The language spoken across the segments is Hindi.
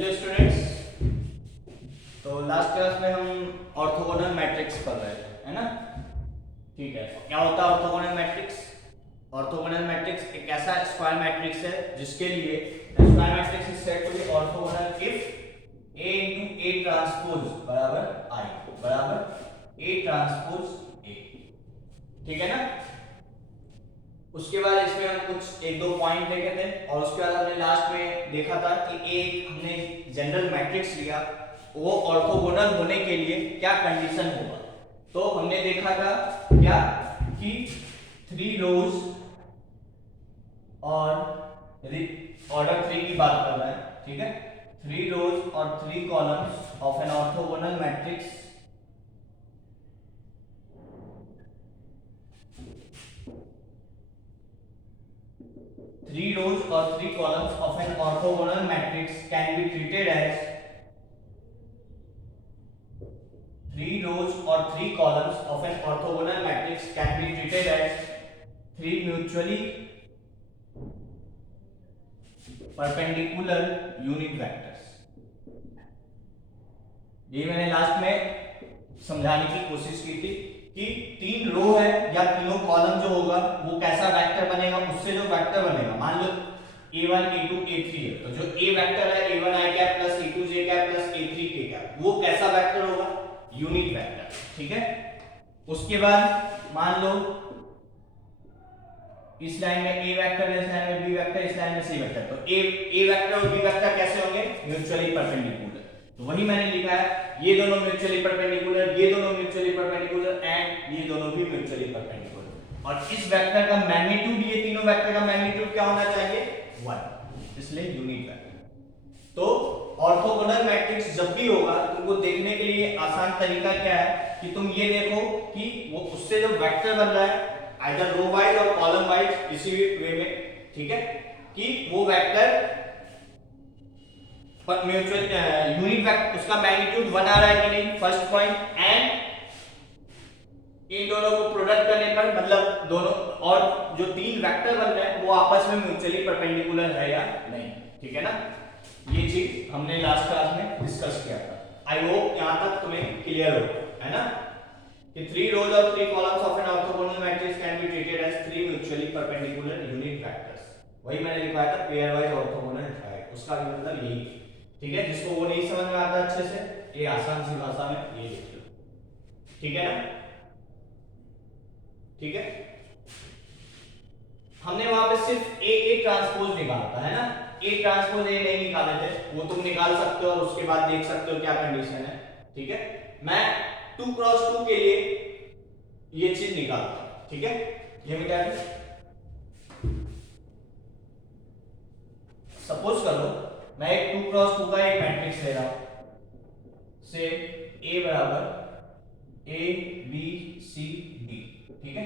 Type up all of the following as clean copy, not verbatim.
Hello students. तो लास्ट क्लास में हम ऑर्थोगोनल मैट्रिक्स पढ़ रहे थे, है ना। ठीक है, क्या होता है ऑर्थोगोनल मैट्रिक्स? ऑर्थोगोनल मैट्रिक्स एक ऐसा स्क्वायर मैट्रिक्स है जिसके लिए square matrix is said to be orthogonal if A into A transpose बराबर I बराबर A ट्रांसपोज A। ठीक है ना। उसके बाद इसमें हम कुछ एक दो पॉइंट देखे थे और उसके बाद हमने लास्ट में देखा था कि एक हमने जनरल मैट्रिक्स लिया, वो ऑर्थोगोनल होने के लिए क्या कंडीशन होगा। तो हमने देखा था क्या कि 3 रोज और ऑर्डर 3 की बात कर रहे हैं, ठीक है। 3 रोज और 3 columns of an orthogonal matrix Three rows or 3 columns of an orthogonal matrix can be treated as 3 rows or 3 columns of an orthogonal matrix can be treated as 3 mutually perpendicular unit vectors। ये मैंने लास्ट में समझाने की कोशिश की थी कि 3 रो है या तीनों कॉलम जो होगा वो कैसा वेक्टर बनेगा। उससे जो वेक्टर बनेगा, मान लो a1 a2 a3 है, तो जो a वेक्टर है a1 i cap plus a2 j cap plus a3 k cap, वो कैसा वेक्टर होगा? Unit vector. ठीक है। उसके बाद मान लो इस लाइन में a वेक्टर है, इस लाइन में b वेक्टर, इस लाइन में c वेक्टर, तो a वेक्टर और b वेक्टर कैसे होंगे? Mutually perpendicular. तो वही मैंने लिखा है, ये दोनों म्यूचुअली परपेंडिकुलर, ये दोनों म्यूचुअली परपेंडिकुलर एंड ये दोनों भी म्यूचुअली परपेंडिकुलर। और इस वेक्टर का मैग्नीट्यूड, ये तीनों वेक्टर का मैग्नीट्यूड क्या होना चाहिए? 1, इसलिए यूनिट वेक्टर। तो ऑर्थोगोनल मैट्रिक्स जब भी होगा तुमको देखने के लिए आसान तरीका क्या है कि तुम ये देखो कि वो उससे जो वेक्टर बन रहा है आइदर रो वाइज और कॉलम वाइज, किसी भी वे में, ठीक है, कि वो वेक्टर म्यूचुअल यूनिट वेक्टर उसका मैग्नीट्यूड 1 आ रहा है कि नहीं, फर्स्ट पॉइंट। एंड इन दोनों को प्रोडक्ट करने पर मतलब दोनों और जो 3 वेक्टर बन रहे हैं वो आपस में म्यूचुअली परपेंडिकुलर है या नहीं। ठीक है ना। ये चीज हमने लास्ट क्लास में डिस्कस किया था। आई होप यहां तक तुम्हें क्लियर हो, है ना, कि 3 rows और 3 columns of an orthogonal matrix can be treated as 3 mutually perpendicular unit vectors। वही मैंने लिखवाया था पेयर वाइज ऑर्थोगोनल ट्रायड, उसका भी मतलब यही। ठीक है, जिसको वो नहीं समझ में आता अच्छे से, ये आसान सी भाषा में ये लिख लो। ठीक है ना। ठीक है, हमने वहां पे सिर्फ ए ट्रांसपोज निकाला था, है ना। ए ट्रांसपोज ए नहीं निकाले थे, वो तुम निकाल सकते हो और उसके बाद देख सकते हो क्या कंडीशन है। ठीक है, मैं 2 क्रॉस 2 के लिए ये चीज निकालता हूं। ठीक है, ये मिटा दे। सपोज करो मैं एक 2 क्रॉस 2 का एक मैट्रिक्स ले रहा हूं, से A बराबर A B C D। ठीक है,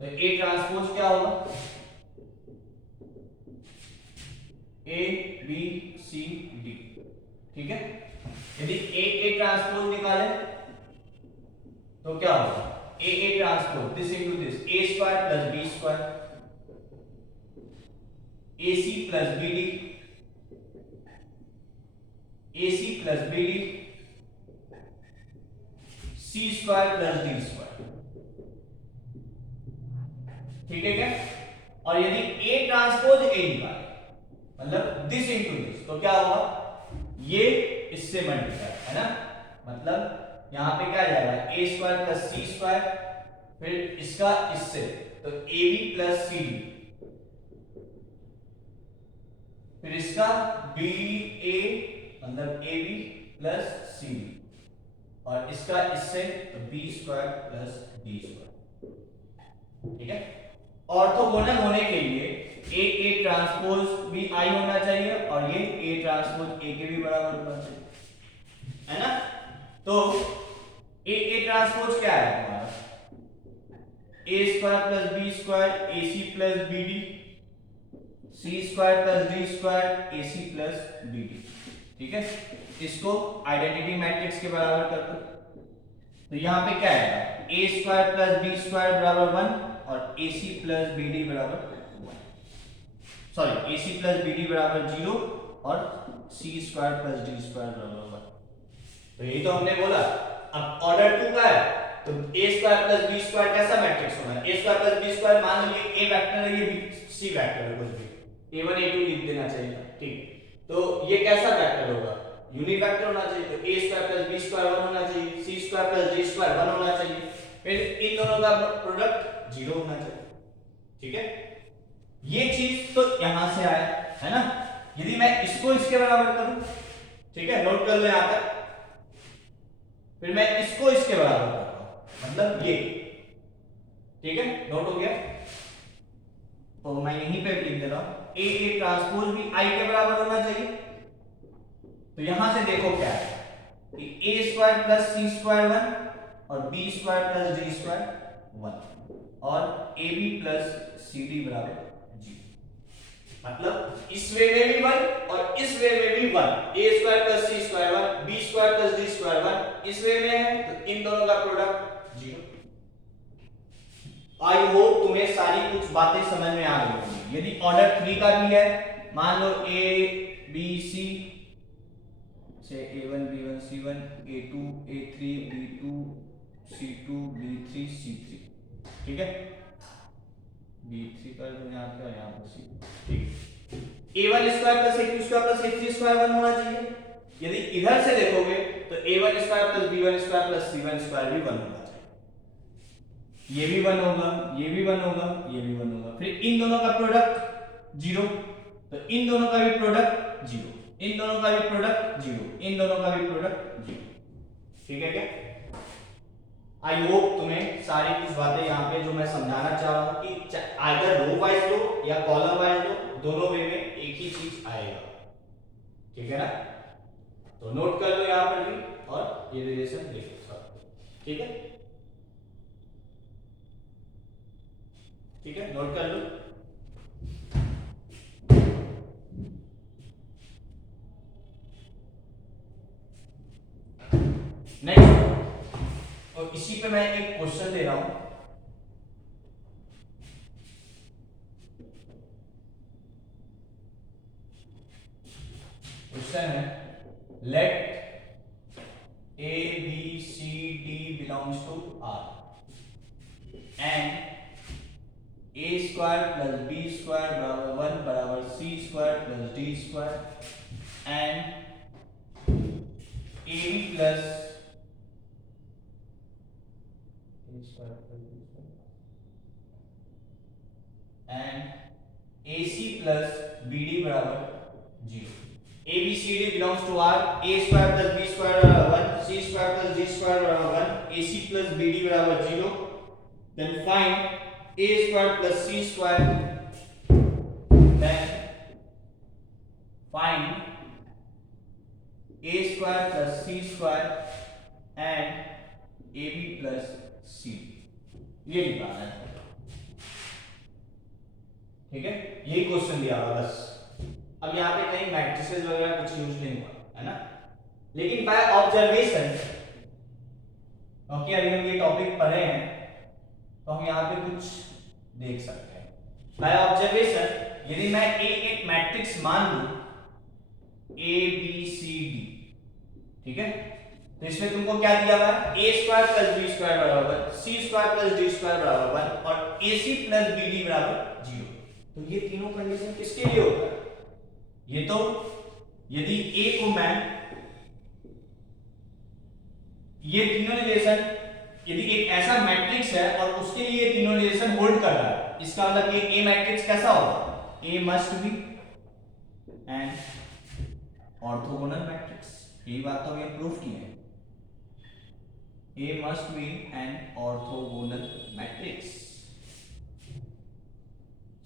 तो A ट्रांसपोज क्या होगा? A B C D। ठीक है, यदि A ट्रांसपोज निकाले तो क्या होगा? A transpose this into this, A square plus B square, AC plus BD, AC plus BD, C square plus D square. ठीक है क्या? और यदि A ट्रांसपोज A निकाले मतलब दिस इनटू दिस, तो क्या होगा? ये इससे मल्टीप्लाई, है ना, मतलब यहां पे क्या जाएगा? A square plus C square, फिर इसका इससे, तो AB प्लस CD, फिर इसका BA मतलब AB प्लस CD, और इसका इससे तो B square plus D square. ठीक है, ऑर्थोगोनल होने के लिए A ट्रांसपोज भी I होना चाहिए और ये A ट्रांसपोज A के भी बराबर होना चाहिए, है ना। तो A ट्रांसपोज क्या है हमारा? A square plus B square AC plus BD, C square plus D square AC plus BD। ठीक है, इसको आइडेंटिटी मैट्रिक्स के बराबर कर दो। तो यहां पे क्या आएगा? A square plus B square बराबर 1 और AC प्लस BD बराबर 1, सॉरी AC प्लस BD बराबर 0 और सी स्क्वायर प्लस डी स्क्वायर बराबर 1। तो यही तो हमने बोला। अब ऑर्डर 2 का है तो a square plus b square कैसा मैट्रिक्स होगा? a square plus b square, मान लो ये a वेक्टर है, ये b c वेक्टर है, कुछ भी a1 a2 लिख देना चाहिए था, ठीक। तो ये कैसा वेक्टर होगा? यूनिट वेक्टर होना चाहिए। तो a square plus b square 1 होना चाहिए, c square plus d square 1 होना चाहिए, फिर इन दोनों का प्रोडक्ट 0 होना चाहिए, ठीक है। ये चीज तो यहां से आया है ना। यदि मैं इसको इसके बराबर करूं, ठीक है, नोट कर लो यहां तक, फिर मैं इसको इसके बराबर करता हूं, मतलब ये, ठीक है, नोट हो गया। तो मैं यहीं पे लिख दे रहा हूं ए ट्रांसपोज भी आई के बराबर होना चाहिए। तो यहां से देखो क्या है कि A square plus C square 1 और B square plus D square 1 और A B plus C D बराबर 0। मतलब इस वे में भी 1 और इस वे में भी 1, A square plus C square 1, B square plus D square 1 इस वे में है, तो इन दोनों का प्रोडक्ट 0। आई होप तुम्हें सारी कुछ बातें समझ में आ गई होंगी। यदि ऑर्डर 3 का भी है, मान लो ए बी सी से a1 b1 c1 a2 a3 b2 c2 b3 c3, ठीक है, b3 कर दो यहां पे, यहां पे c, ठीक। a1 square plus a2 square plus a3 square 1 होना चाहिए। यदि इधर से देखोगे तो a1 square plus b1 square plus c1 square भी 1 होना चाहिए। ये भी 1 होगा, ये भी 1 होगा, ये भी 1 होगा, फिर इन दोनों का प्रोडक्ट 0, तो इन दोनों का भी प्रोडक्ट 0, इन दोनों का भी प्रोडक्ट 0, इन दोनों का भी प्रोडक्ट 0, ठीक है क्या? आई होप तुम्हें सारी कुछ बातें यहाँ पे जो मैं समझाना चाह रहा हूँ कि आइदर रो वाइज लो या कॉलम वाइज लो, दोनों वे में एक ही चीज आएगा, ठीक है ना। तो नोट कर लो यहाँ पर भी और ये रिलेशन लिखो सब, ठीक है, ठीक है, नोट कर लो। नेक्स्ट, और इसी पे मैं एक क्वेश्चन दे रहा हूं। क्वेश्चन है, let A B C D belongs to R and A square plus B square बराबर 1 बराबर C square plus D square and A B plus and AC plus BD बराबर 0। ABCD belongs to R, A square plus B square बराबर 1, C square plus D square बराबर 1, AC plus BD बराबर 0। Then find A square plus C square, then find A square plus C square and AB plus C, ये निकालना है, ठीक है, यही क्वेश्चन दिया हुआ बस। अब यहाँ पे कहीं मैट्रिसेस वगैरह कुछ यूज नहीं हुआ है ना, लेकिन बाय ऑब्जर्वेशन, क्योंकि अभी हम ये टॉपिक पढ़े हैं तो हम यहाँ पे कुछ देख सकते हैं। बाय ऑब्जर्वेशन यदि मैं एक मैट्रिक्स मान लूं ए बी सी डी, ठीक है, तो इसमें तुमको क्या दिया हुआ है, ए स्क्वायर प्लस बी स्क्वायर बराबर C square plus D square बराबर 1 और ए सी प्लस बी डी बराबर 0। तो ये तीनों कंडीशन किसके लिए होता है? ये तो यदि ए को मैं, ये तीनों रिलेशन, यदि एक ऐसा मैट्रिक्स है और उसके लिए तीनों रिलेशन होल्ड कर रहा है, इसका मतलब ये ए मैट्रिक्स कैसा होगा, A must be an orthogonal matrix. यही बात तो हमने प्रूफ की है, A must be an orthogonal matrix.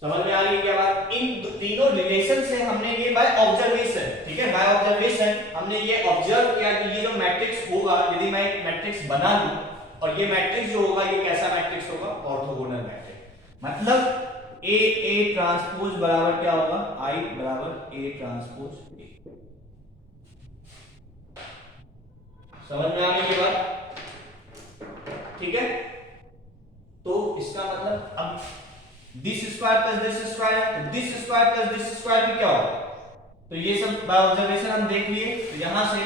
समझ में आ रही है क्या बात? इन तीनों रिलेशन से हमने ये बाय ऑब्जर्वेशन, ठीक है, बाय ऑब्जर्वेशन हमने ये ऑब्जर्व किया कि ये जो मैट्रिक्स होगा, यदि मैं एक मैट्रिक्स बना लूं और ये मैट्रिक्स जो होगा ये कैसा मैट्रिक्स होगा, ऑर्थोगोनल मैट्रिक्स। मतलब ए ट्रांसपोज बराबर क्या होगा, आई बराबर ए ट्रांसपोज ए। समझ में आने के बाद, ठीक है, तो इसका मतलब अब this square plus this square है, तो this square plus this square भी क्या होगा, तो ये सब बाय ऑब्जर्वेशन हम देख लिए। तो यहां से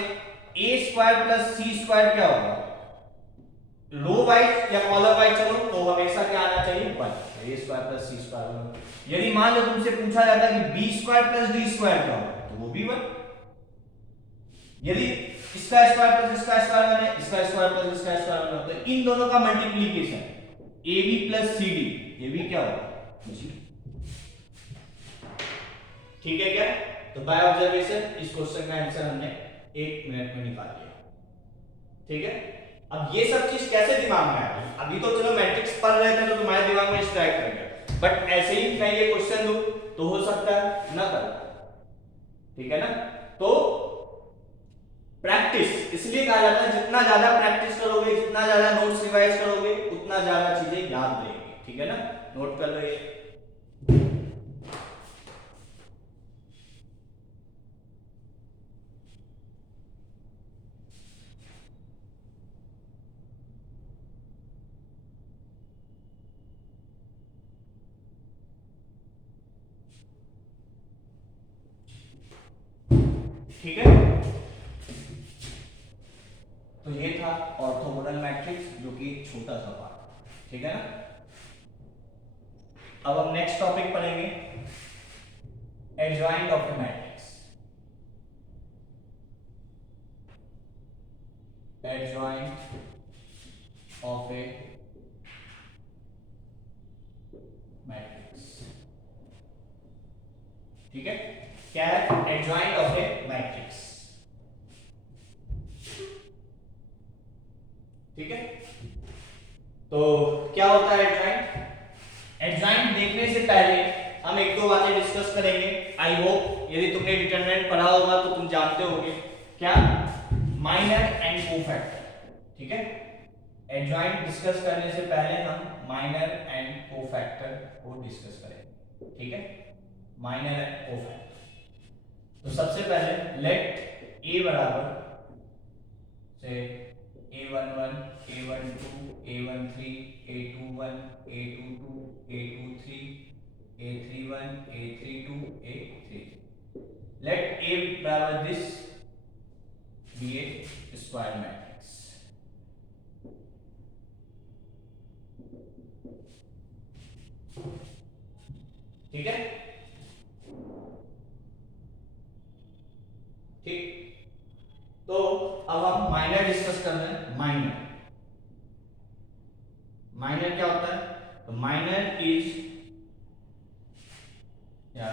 a square plus C square क्या होगा, रो वाइज या कॉलम वाइज चलो तो हमेशा क्या आना चाहिए 1, a square plus C square. यदि मान लो तुमसे पूछा जाता है कि b square plus d square क्या होगा, तो वो भी 1। यदि इसका स्क्वायर प्लस इसका स्क्वायर बने, इसका स्क्वायर प्लस इसका स्क्वायर बने, तो इन दोनों का मल्टीप्लिकेशन ab प्लस cd, ये भी क्या होगा जी। ठीक है क्या? तो बाय ऑब्जर्वेशन इस क्वेश्चन का आंसर हमने 1 मिनट में निकाल लिया। ठीक है, अब ये सब चीज कैसे दिमाग में आया? अभी तो चलो मैट्रिक्स पढ़ रहे थे तो तुम्हारे दिमाग में स्ट्राइक कर गया, बट ऐसे ही मैं ये क्वेश्चन दूं तो हो सकता है ना कर। ठीक है ना? तो प्रैक्टिस इसलिए कहा जाता है, जितना ज्यादा प्रैक्टिस करोगे, जितना ज्यादा नोट्स रिवाइज करोगे, उतना ज्यादा चीजें याद रहेंगी। ठीक है ना? नोट कर लो ये। ठीक है, तो ये था ऑर्थोगोनल मैट्रिक्स, जो कि छोटा सा पार्ट। ठीक है ना? अब हम नेक्स्ट टॉपिक पढ़ेंगे, adjoint of a matrix. Adjoint of a matrix. ठीक है, क्या है एडजॉइंट ऑफ ए मैट्रिक्स? ठीक है, तो क्या होता है एडजॉइंट? एडजॉइंट देखने से पहले हम एक दो बातें डिस्कस करेंगे। आई होप यदि तुमने डिटरमिनेंट पढ़ा होगा तो तुम जानते होगे क्या, माइनर एंड कोफैक्टर। ठीक है, एडजॉइंट डिस्कस करने से पहले हम माइनर एंड कोफैक्टर को डिस्कस करेंगे। ठीक है, माइनर एंड कोफैक्टर। तो सबसे पहले लेट a बराबर से a11 a12 a13 a21 a22 a23 a31 a32 a33, let a बराबर this be a square matrix। ठीक है, ठीक। तो अब हम माइनर डिस्कस कर रहे हैं। माइनर, माइनर क्या होता है? तो माइनर इज, या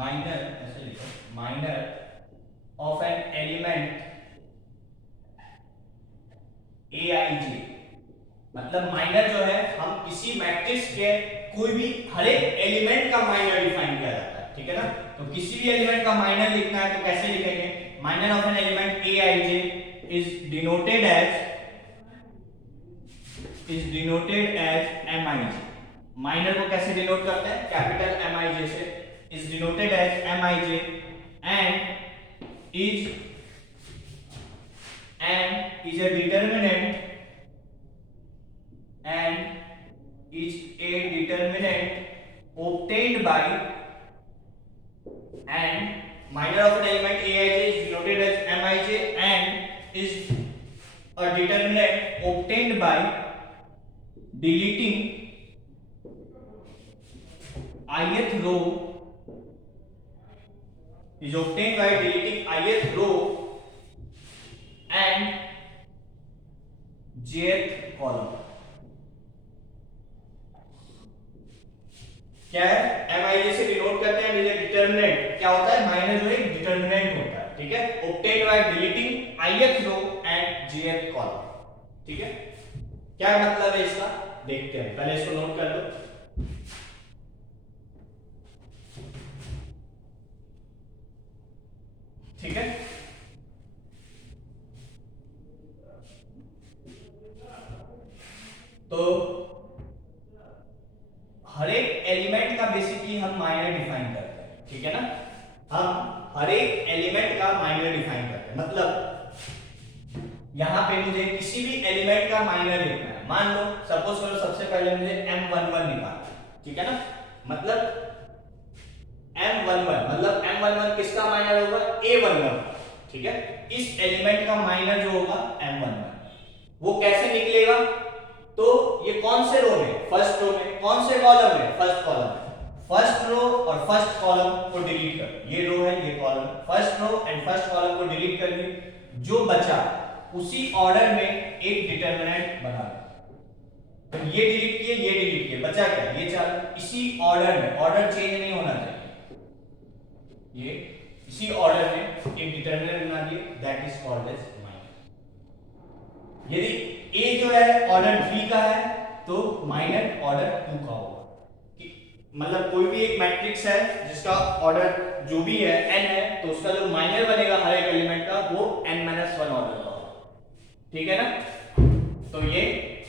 माइनर ऐसे लिखो, minor of an element aij। मतलब माइनर जो है, हम किसी मैट्रिक्स के कोई भी हर एक एलिमेंट का माइनर डिफाइन किया जाता है। ठीक है ना? तो किसी भी एलिमेंट का माइनर लिखना है तो कैसे लिखेंगे? Minor of an element aij is denoted as mij। Minor को कैसे डिनोट करते हैं? कैपिटल mij से। Is denoted as mij and is a determinant obtained by, and minor of an element aij is denoted as mij and is a determinant obtained by deleting ith row, is obtained by deleting ith row and jth column। क्या है? mij से डिनोट करते हैं विद डिटरमिनेंट। क्या होता है? माइनर जो है डिटरमिनेंट होता है। ठीक है, obtained by deleting ith row and jth column। ठीक है, क्या मतलब है इसका देखते हैं, पहले इसको नोट कर लो। ठीक है, तो हर एक एलिमेंट का बेसिकली हम माइनर डिफाइन करते हैं। ठीक है ना? हम हर एक एलिमेंट का माइनर डिफाइन करते हैं। मतलब यहां पे मुझे किसी भी एलिमेंट का माइनर लिखना है। मान लो सपोज करो सबसे पहले मुझे m11 निकालना है। ठीक है ना? मतलब m11 मतलब m11 A11, ठीक है। इस एलिमेंट का माइनर जो होगा M11, वो कैसे निकलेगा? तो ये कौन से रो में? फर्स्ट रो में। कौन से कॉलम में? फर्स्ट कॉलम में। फर्स्ट रो और फर्स्ट कॉलम को डिलीट कर, ये रो है ये column, first row and first column को डिलीट कर दिए, जो बचा उसी ऑर्डर में एक डिटरमिनेंट बना दे। तो ये डिलीट किए, ये डिलीट किए, बचा क्या? ये चार। इसी ऑर्डर में, ऑर्डर चेंज नहीं होना चाहिए, ये इसी ऑर्डर में एक डिटरमिनेंट बना दिए, that is called as minor. यदि ए जो है ऑर्डर 3 का है तो माइनर ऑर्डर 2 का होगा। मतलब कोई भी एक मैट्रिक्स है जिसका ऑर्डर जो भी है n है, तो उसका जो माइनर बनेगा हर एक एलिमेंट का वो n-1 ऑर्डर का होगा, ठीक है ना। तो ये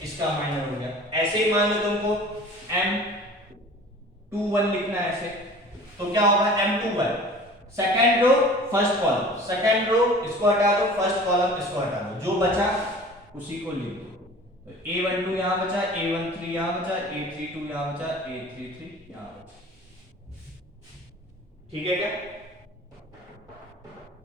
इसका माइनर हो गया। ऐसे ही मान लो तुमको M21 लिखना है ऐसे, तो क्या होगा? M21 second row first column, second row इसको हटा दो, फर्स्ट कॉलम इसको हटा दो, जो बचा उसी को लिख दो। तो A12 यहां बचा, A13 यहां बचा, A32 यहां बचा, A33 यहां बचा, ठीक है क्या?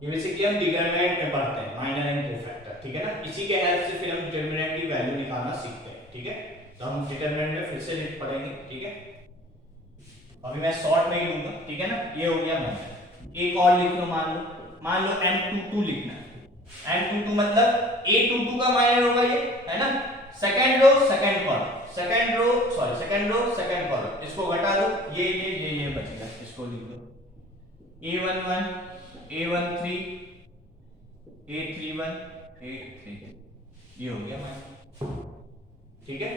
ये बेसिकली हम डिटरमिनेंट में पढ़ते हैं, माइनर एंड कोफैक्टर, ठीक है ना। इसी के हेल्प से फिर हम डिटरमिनेंट की वैल्यू निकालना सीखते हैं, ठीक है। तो हम डिटरमिनेंट में फिर से लिख पढ़ेंगे, ठीक है। अभी मैं शॉर्ट नहीं लूंगा, ठीक है ना। ये हो गया माइनर। एक और लिख लो, मान लो M22 लिखना है। M22 मतलब A22 का माइनर होगा ये, है ना। Second row second column, second row second column, इसको घटा दो, ये बच गया, इसको लिख दो A11 A13 A31 A33, ये हो गया माइनर, ठीक है।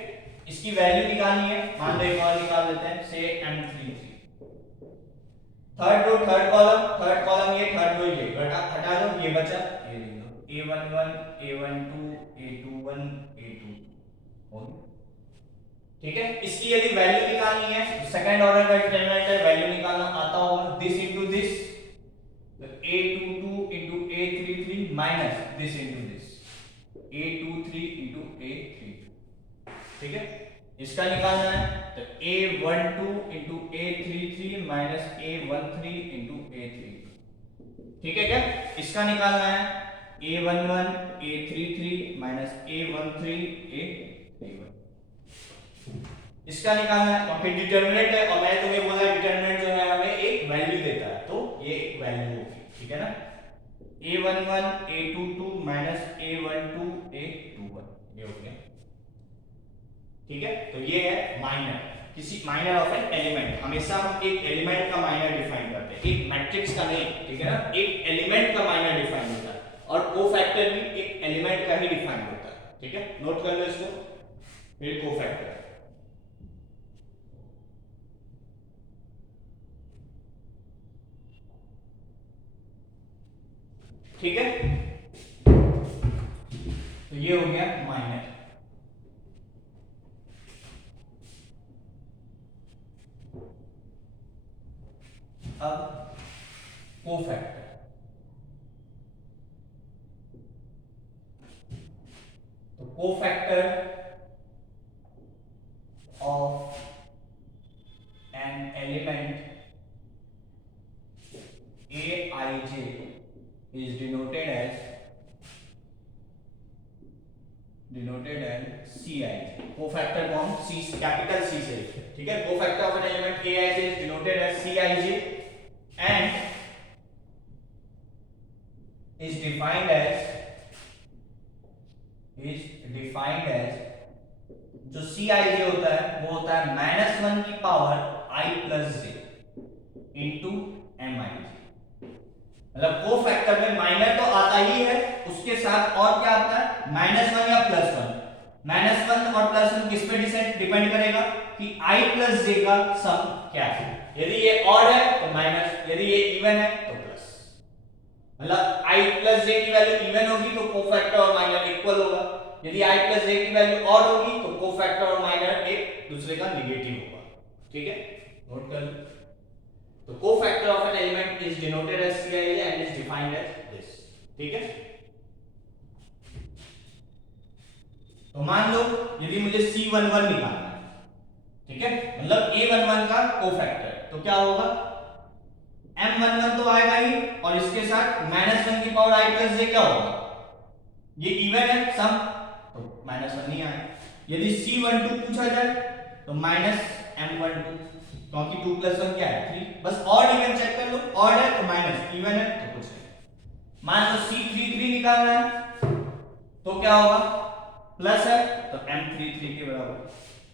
इसकी वैल्यू निकालनी है, मान लो एक और निकाल लेते हैं, से M33। Third row third column ये, थर्ड रो ये, हटा दो, ये बचा, ये लिख दो A11 A12 A21 A22, ठीक है। इसकी यदि वैल्यू निकालनी है, सेकंड ऑर्डर का डिटरमिनेंट है, वैल्यू निकालना आता होगा, दिस इनटू दिस, तो A22 into A33 minus this into this, A23 into A32, ठीक है। इसका निकालना है तो A12 into A33 minus A13 into A32, ठीक है क्या। इसका निकालना है A11 A33 minus A13 A31, इसका निकालना है। और फिर डिटरमिनेंट है, और मैंने तुम्हें बोला डिटरमिनेंट जो है हमें एक वैल्यू देता है, तो ये एक वैल्यू होगी, ठीक है ना। A11 A22 minus A12 A21, ये हो गया, ठीक है। तो ये है माइनर, किसी माइनर ऑफ एन एलिमेंट। हमेशा हम एक एलिमेंट का माइनर डिफाइन करते हैं, एक मैट्रिक्स का नहीं, ठीक है ना। एक एलिमेंट का माइनर डिफाइन होता है, और कोफैक्टर भी एक एलिमेंट का ही डिफाइन होता है, ठीक है। नोट कर लो इसको, फिर कोफैक्टर, ठीक है। तो ये हो गया माइनर। अब कोफैक्टर, तो cofactor of an element Aij is denoted as Cij। Cofactor को हम C, कैपिटल C से लिखते हैं, ठीक है। Cofactor of an element Aij is denoted as Cij and is defined as जो Cij होता है वो होता है -1 की power I plus j into Mij। मतलब कोफैक्टर में माइनर तो आता ही है, उसके साथ और क्या आता है? -1 या +1। -1 और +1 किस पे डिपेंड करेगा कि I प्लस j का सम क्या है। यदि ये ऑड है तो माइनस, यदि ये इवन है तो प्लस। मतलब I प्लस j की वैल्यू इवन होगी तो कोफैक्टर और माइनर इक्वल होगा, यदि I प्लस j की वैल्यू ऑड होगी तो कोफैक्टर और माइनर एक दूसरे का नेगेटिव होगा, ठीक है। नोट कर लो। तो cofactor of an element is denoted as Cij and is defined as this, ठीक है। तो मान लो यदि मुझे C11 निकालना है, ठीक है, मतलब A11 का कोफैक्टर, तो क्या होगा? M11 तो आएगा ही, और और इसके साथ -1 की पावर i प्लस जे क्या होगा, ये इवन है सम, तो -1 नहीं आया। यदि C12 पूछा जाए तो -M12, क्योंकि 2 + 1 क्या है 3, बस ऑड इवन चेक कर लो, ऑड है तो माइनस, इवन है तो कुछ नहीं। मान लो C33 निकालना है तो क्या होगा, प्लस है तो M33 के बराबर।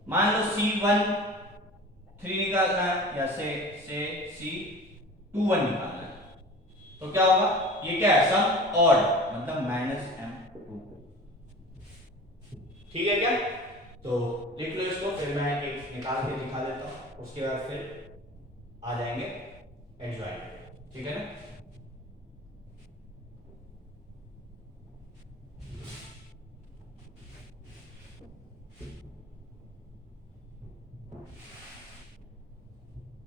मान लो C13 निकालना है या से C21 निकालना है तो क्या होगा, ये क्या है सम ऑड, मतलब -M2। ठीक है क्या, तो लिख लो इसको, फिर मैं एक निकाल के दिखा देता हूं, उसके बाद फिर आ जाएंगे एडजॉइंट। ठीक है ना,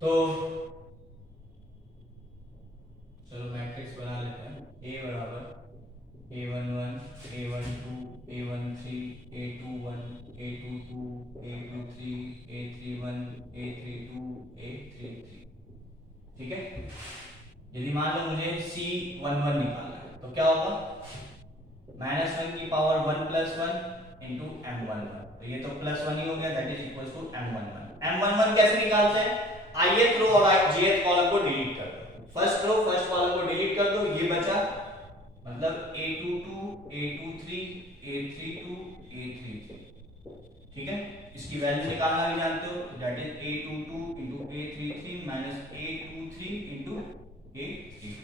तो चलो मैट्रिक्स बना लेते हैं। A बराबर A11 A12 A13 A21 A22 A23 A31 A32 A33। ठीक है, यदि मान लो मुझे C11 निकालना है तो क्या होगा, -1 की पावर 1 + 1 इंटू M11, तो ये तो +1 ही हो गया, that is equal to M11। M11 कैसे निकालते हैं, ith रो और jth कॉलम को डिलीट कर दो, फर्स्ट रो फर्स्ट कॉलम को डिलीट कर दो, ये बचा मतलब A22 A23 A32 A33। ठीक है, इसकी वैल्यू निकालना भी जानते हो, that is A22 into A33 minus A23 into A33।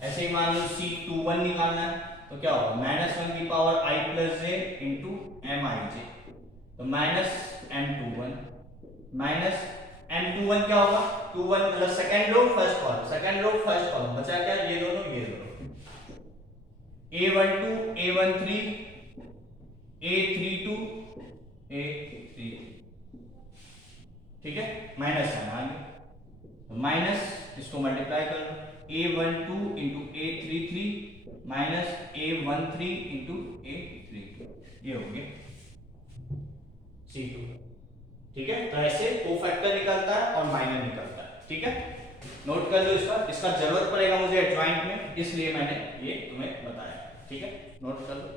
ऐसे ही मान लो C21 निकालना है तो क्या होगा, -1 की power i plus J into MIJ, तो -M21 माइनस M21 क्या होगा, 21 मतलब second row first column, second row first column, बचा क्या, ये दोनों ये दोनों, A12 A13 A32 A33। ठीक है, माइनस है आगे, तो माइनस इसको मल्टीप्लाई कर लो, A12 into A33 minus A13 into A32, ये हो गया C2। ठीक है, तो ऐसे कोफैक्टर निकलता है और माइनर निकलता है। ठीक है, नोट कर लो इसका, इसका जरूरत पड़ेगा मुझे एडजॉइंट में, इसलिए मैंने ये तुम्हें बताया। ठीक है, नोट कर लो।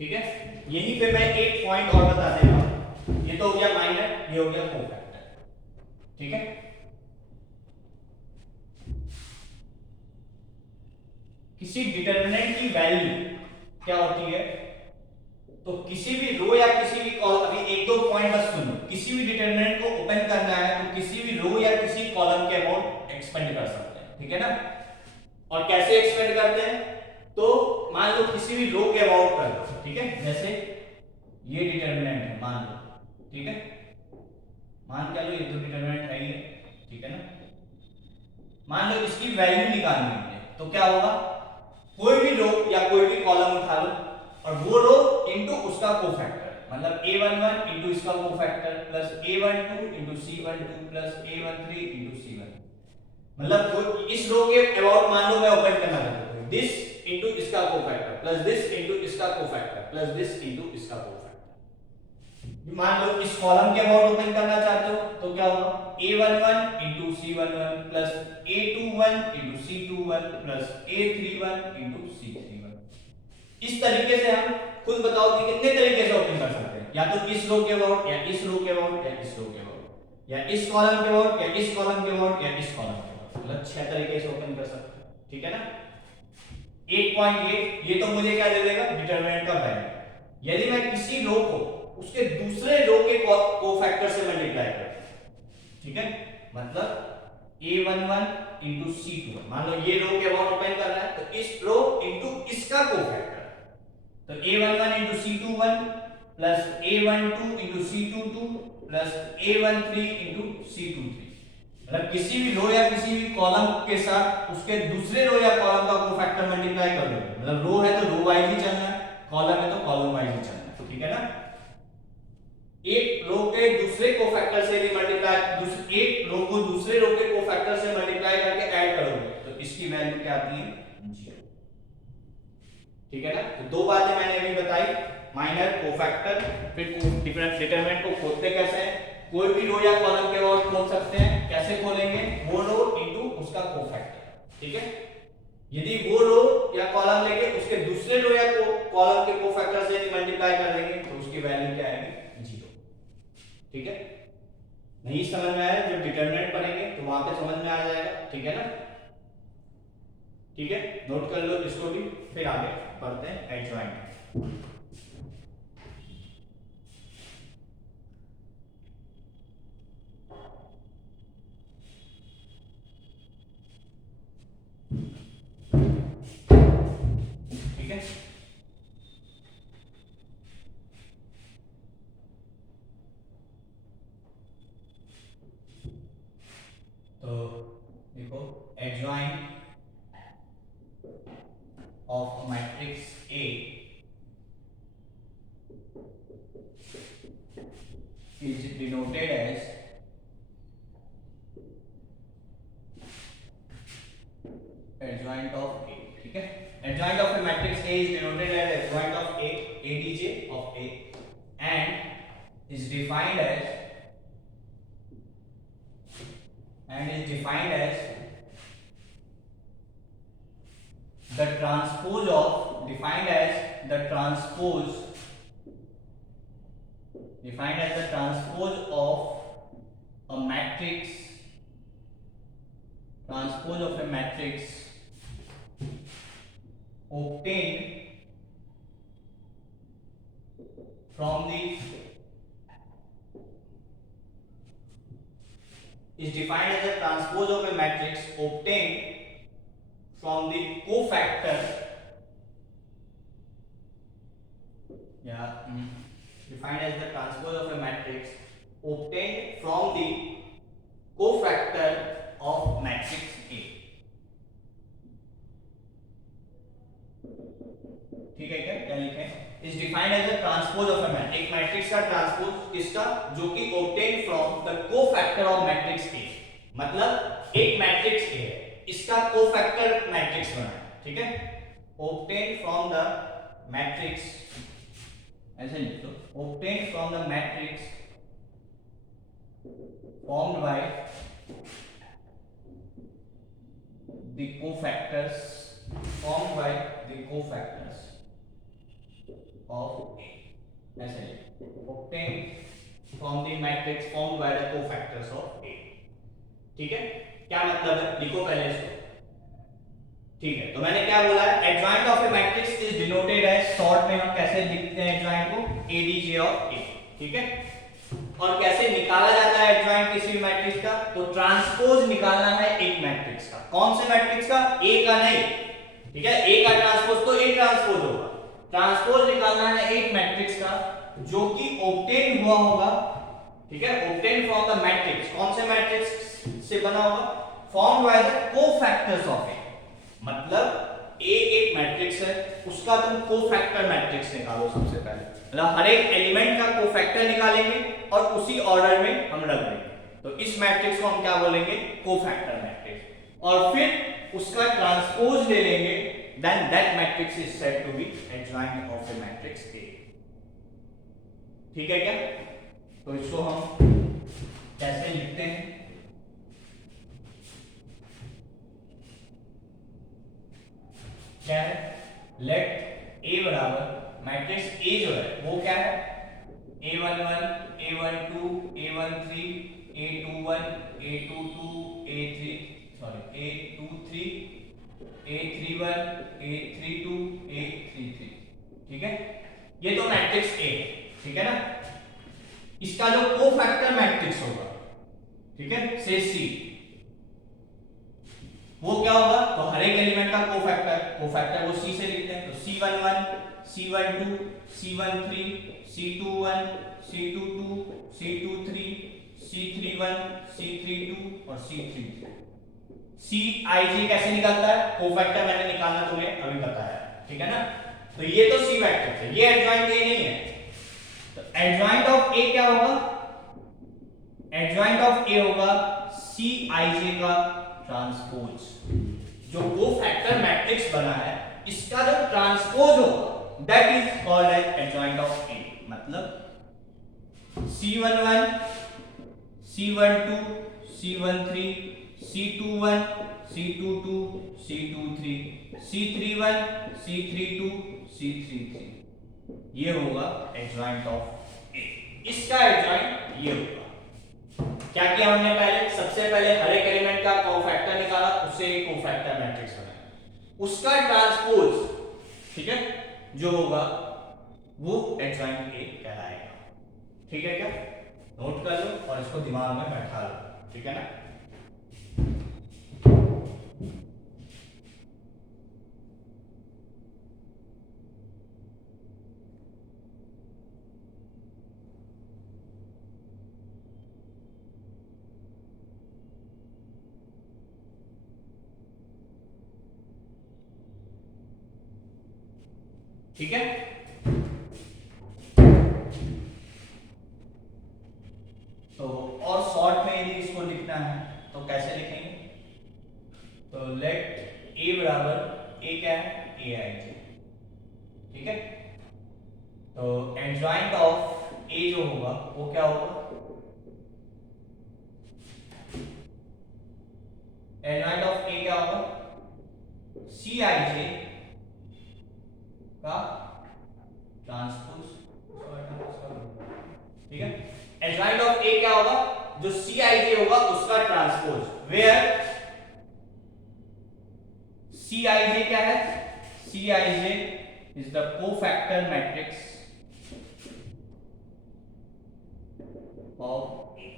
ठीक है, यहीं पे मैं एक पॉइंट और बता दे रहा हूं, ये तो हो गया माइनर, ये हो गया कोफैक्टर। ठीक है, किसी डिटरमिनेंट की वैल्यू क्या होती है, तो किसी भी रो या किसी भी कॉलम, अभी एक दो पॉइंट बस सुनो, किसी भी डिटरमिनेंट को ओपन करना है तो किसी भी रो या किसी कॉलम के अबाउट एक्सपेंड कर सकते हैं। ठीक है ना, और कैसे एक्सपेंड करते हैं, तो मान लो किसी भी रो के अबाउट कर दो। ठीक है, जैसे ये डिटरमिनेंट है मान लो, ठीक है, मान क्या लो ये तो डिटरमिनेंट है ही है। ठीक है ना, मान लो इसकी वैल्यू निकालनी है तो क्या होगा, कोई भी रो या कोई भी कॉलम उठा लो और वो रो इनटू उसका कोफैक्टर, मतलब A11 इनटू इसका cofactor plus A12 into C12 plus A13 into C1, मतलब इस रो के अबाउट मान लो मैं ओपन करना चाहता हूं, दिस इनटू इसका कोफैक्टर प्लस दिस इनटू इसका कोफैक्टर प्लस दिस इनटू इसका कोफैक्टर। मान लो इस कॉलम के अबाउट ओपन करना चाहते हो तो क्या होगा, A11 into C11 plus A21 into C21 plus A31 into C31। इस तरीके से हम खुद बताओ कि कितने तरीके से ओपन कर सकते हैं, या तो इस रो के अबाउट या इस रो के अबाउट या इस रो के अबाउट या इस कॉलम के अबाउट या इस कॉलम के अबाउट या इस कॉलम के अबाउट, मतलब 6 तरीके से ओपन कर सकते हैं। ठीक है ना, एक पॉइंट ये तो मुझे क्या दे देगा, डिटरमिनेंट का वैल्यू। यदि मैं किसी रो को उसके दूसरे रो के कोफैक्टर से मल्टीप्लाई करता हूं, ठीक है, मतलब A11 इंटू C21, मान लो ये रो के अबाउट ओपन कर रहा है तो इस रो इंटू इसका कोफैक्टर, तो A11 into C21 plus A12 into C22 plus A13 into C23, मतलब किसी भी रो या किसी भी कॉलम के साथ उसके दूसरे रो या कॉलम का कोफैक्टर मल्टीप्लाई कर दो। मतलब रो है तो रो वाइज ही चलना है, कॉलम है तो कॉलम वाइज ही चलना है, ठीक है ना। एक रो के दूसरे कोफैक्टर से भी मल्टीप्लाई, एक रो को दूसरे रो के कोफैक्टर से मल्टीप्लाई करके ऐड करोगे तो इसकी वैल्यू क्या आती है, 0, ठीक है ना। तो दो बातें मैंने अभी बताई, माइनर, कोफैक्टर, फिर डिफरेंस डिटरमिनेंट को खोलते कैसे हैं। कोई भी रो या कॉलम के और खोल सकते हैं, कैसे खोलेंगे, वो रो इनटू उसका कोफैक्टर, ठीक है। यदि वो रो या कॉलम लेके उसके दूसरे रो या कॉलम के कोफैक्टर से यदि मल्टीप्लाई कर देंगे तो उसकी वैल्यू क्या आएगी, 0, ठीक है। नहीं समझ में आया, जब डिटरमिनेंट पढ़ेंगे तो वहां पे समझ में आ जाएगा, ठीक है ना। ठीक है, नोट कर लो इसको भी, फिर आगे बढ़ते हैं एडजॉइंट। ठीक है, तो देखो adjoint of matrix A is denoted as adjoint of A, ठीक है। adjoint of a matrix A is denoted as adjoint of A, adj of A, and is defined as the transpose of defined as the transpose of a matrix obtained from the is defined as a transpose of a matrix obtained from the cofactor defined as the transpose of a matrix obtained from the cofactor of matrix A, ठीक है। क्या लिखे हैं, is defined as a transpose of a matrix, एक मैट्रिक्स का ट्रांसपोज किसका, जो कि obtained from the cofactor of matrix A, मतलब एक मैट्रिक्स A है, इसका कोफैक्टर मैट्रिक्स बना है, ठीक है। obtained from the matrix, ऐसे लिख दो, obtained from the matrix formed by the cofactors of A, ऐसे लिखो, obtained from the matrix formed by the cofactors of A, ठीक है। क्या मतलब है, लिखो पहले इसको, ठीक है। तो मैंने क्या बोला है, adjoint of a matrix is denoted as, short में हम कैसे लिखते हैं एडजॉइंट को, एडीजे ऑफ ए, ठीक है। और कैसे निकाला जाता है एडजॉइंट किसी भी मैट्रिक्स का, तो ट्रांसपोज निकालना है एक मैट्रिक्स का, कौन से मैट्रिक्स का, ए का नहीं, ठीक है। ए का ट्रांसपोज तो ए ट्रांसपोज होगा, ट्रांसपोज निकालना है एक मैट्रिक्स का जो कि ऑब्टेन हुआ होगा, ठीक है, ऑब्टेन फ्रॉम द मैट्रिक्स, कौन से मैट्रिक्स से बना होगा, formed by the cofactors of A, मतलब ए एक मैट्रिक्स है, उसका तुम कोफैक्टर मैट्रिक्स निकालो सबसे पहले, मतलब हर एक एलिमेंट का कोफैक्टर निकालेंगे और उसी ऑर्डर में हम रख देंगे, तो इस मैट्रिक्स को हम क्या बोलेंगे, कोफैक्टर मैट्रिक्स, और फिर उसका ट्रांसपोज ले लेंगे, then that matrix is said to be adjoint of a matrix A, ठीक है क्या। तो इसको हम कैसे लिखते हैं, क्या है, लेट ए बराबर मैट्रिक्स ए जो है वो क्या है, a11 a12 a13 a21 a22 a23 a31 a32 a33, ठीक है। ये तो मैट्रिक्स ए है, ठीक है ना। इसका जो कोफैक्टर मैट्रिक्स होगा, ठीक है, से सी, वो क्या होगा, तो हर एक एलिमेंट का कोफैक्टर वो सी से लिखते हैं, तो C11 C12 C13 C21 C22 C23 C31 C32 और C33। Cij कैसे निकलता है? कोफैक्टर मैंने निकालना तुम्हें अभी बताया, ठीक है ना। तो ये तो C वेक्टर थे, ये एडजॉइंट A नहीं है। तो एडजॉइंट ऑफ A क्या होगा? एडजॉइंट ऑफ A होगा Cij का ट्रांसपोज। जो कोफैक्टर मैट्रिक्स बना है इसका जो ट्रांसपोज होगा that is called as adjoint of A। मतलब C11 C12 C13 C21 C22 C23 C31 C32 C33, ये होगा एडजॉइंट ऑफ A। इसका एडजॉइंट ये होगा। क्या किया हमने? पहले सबसे पहले हर एक एलिमेंट का कोफैक्टर निकाला, उससे एक कोफैक्टर मैट्रिक्स बनाया, उसका ट्रांसपोज, ठीक है, जो होगा वो एडजॉइंट A कहलाएगा। ठीक है क्या? नोट कर लो और इसको दिमाग में बैठा लो, ठीक है ना। ठीक है, तो और शॉर्ट में यदि इसको लिखना है तो कैसे लिखेंगे? तो लेट A बराबर A क्या है? Aij, ठीक है। तो एडजॉइंट ऑफ A जो होगा वो क्या होगा? एडजॉइंट ऑफ A क्या होगा? Cij का ट्रांसपोज, ठीक है। एडजॉइंट ऑफ A क्या होगा? जो Cij होगा उसका ट्रांसपोज, वेयर Cij क्या है? Cij is the cofactor matrix of A।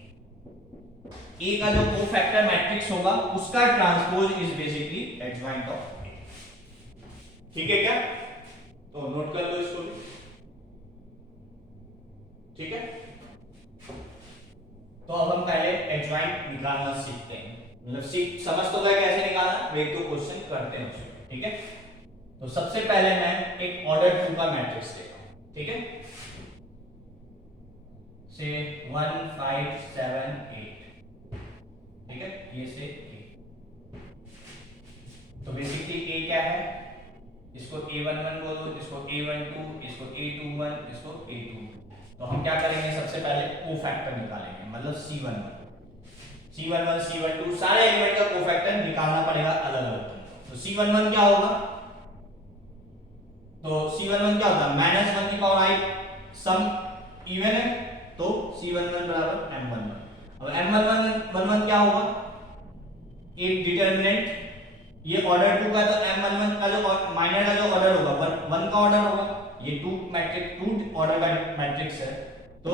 A का जो कोफैक्टर मैट्रिक्स होगा उसका transpose is basically adjoint of A। ठीक है क्या? तो नोट कर लो इसको भी, ठीक है। तो अब हम पहले एडजॉइंट निकालना सीखते हैं, मतलब समझ तो गए कैसे निकालना, वे तो क्वेश्चन करते हैं उसमें, ठीक है। तो सबसे पहले मैं एक ऑर्डर 2 का मैट्रिक्स लेता हूं, ठीक है। से 1 5 7 8, ठीक है, ये से A। तो बेसिकली A क्या है? इसको A11 बोलो, इसको A12, इसको A21, इसको A22। तो हम क्या करेंगे? सबसे पहले कोफैक्टर निकालेंगे, मतलब C11 C12 सारे एलिमेंट का कोफैक्टर निकालना पड़ेगा अलग अलग। तो C11 क्या होगा? तो C11 क्या होता है? -1 की पावर i, सम इवन है, तो C11 बराबर M11। अब M11 क्या होगा? एक डिटरमिनेंट, ये ऑर्डर 2 का, तो M11 का जो माइनर का जो ऑर्डर होगा 1 का ऑर्डर होगा, ये 2 मैट्रिक्स 2 ऑर्डर का मैट्रिक्स है, तो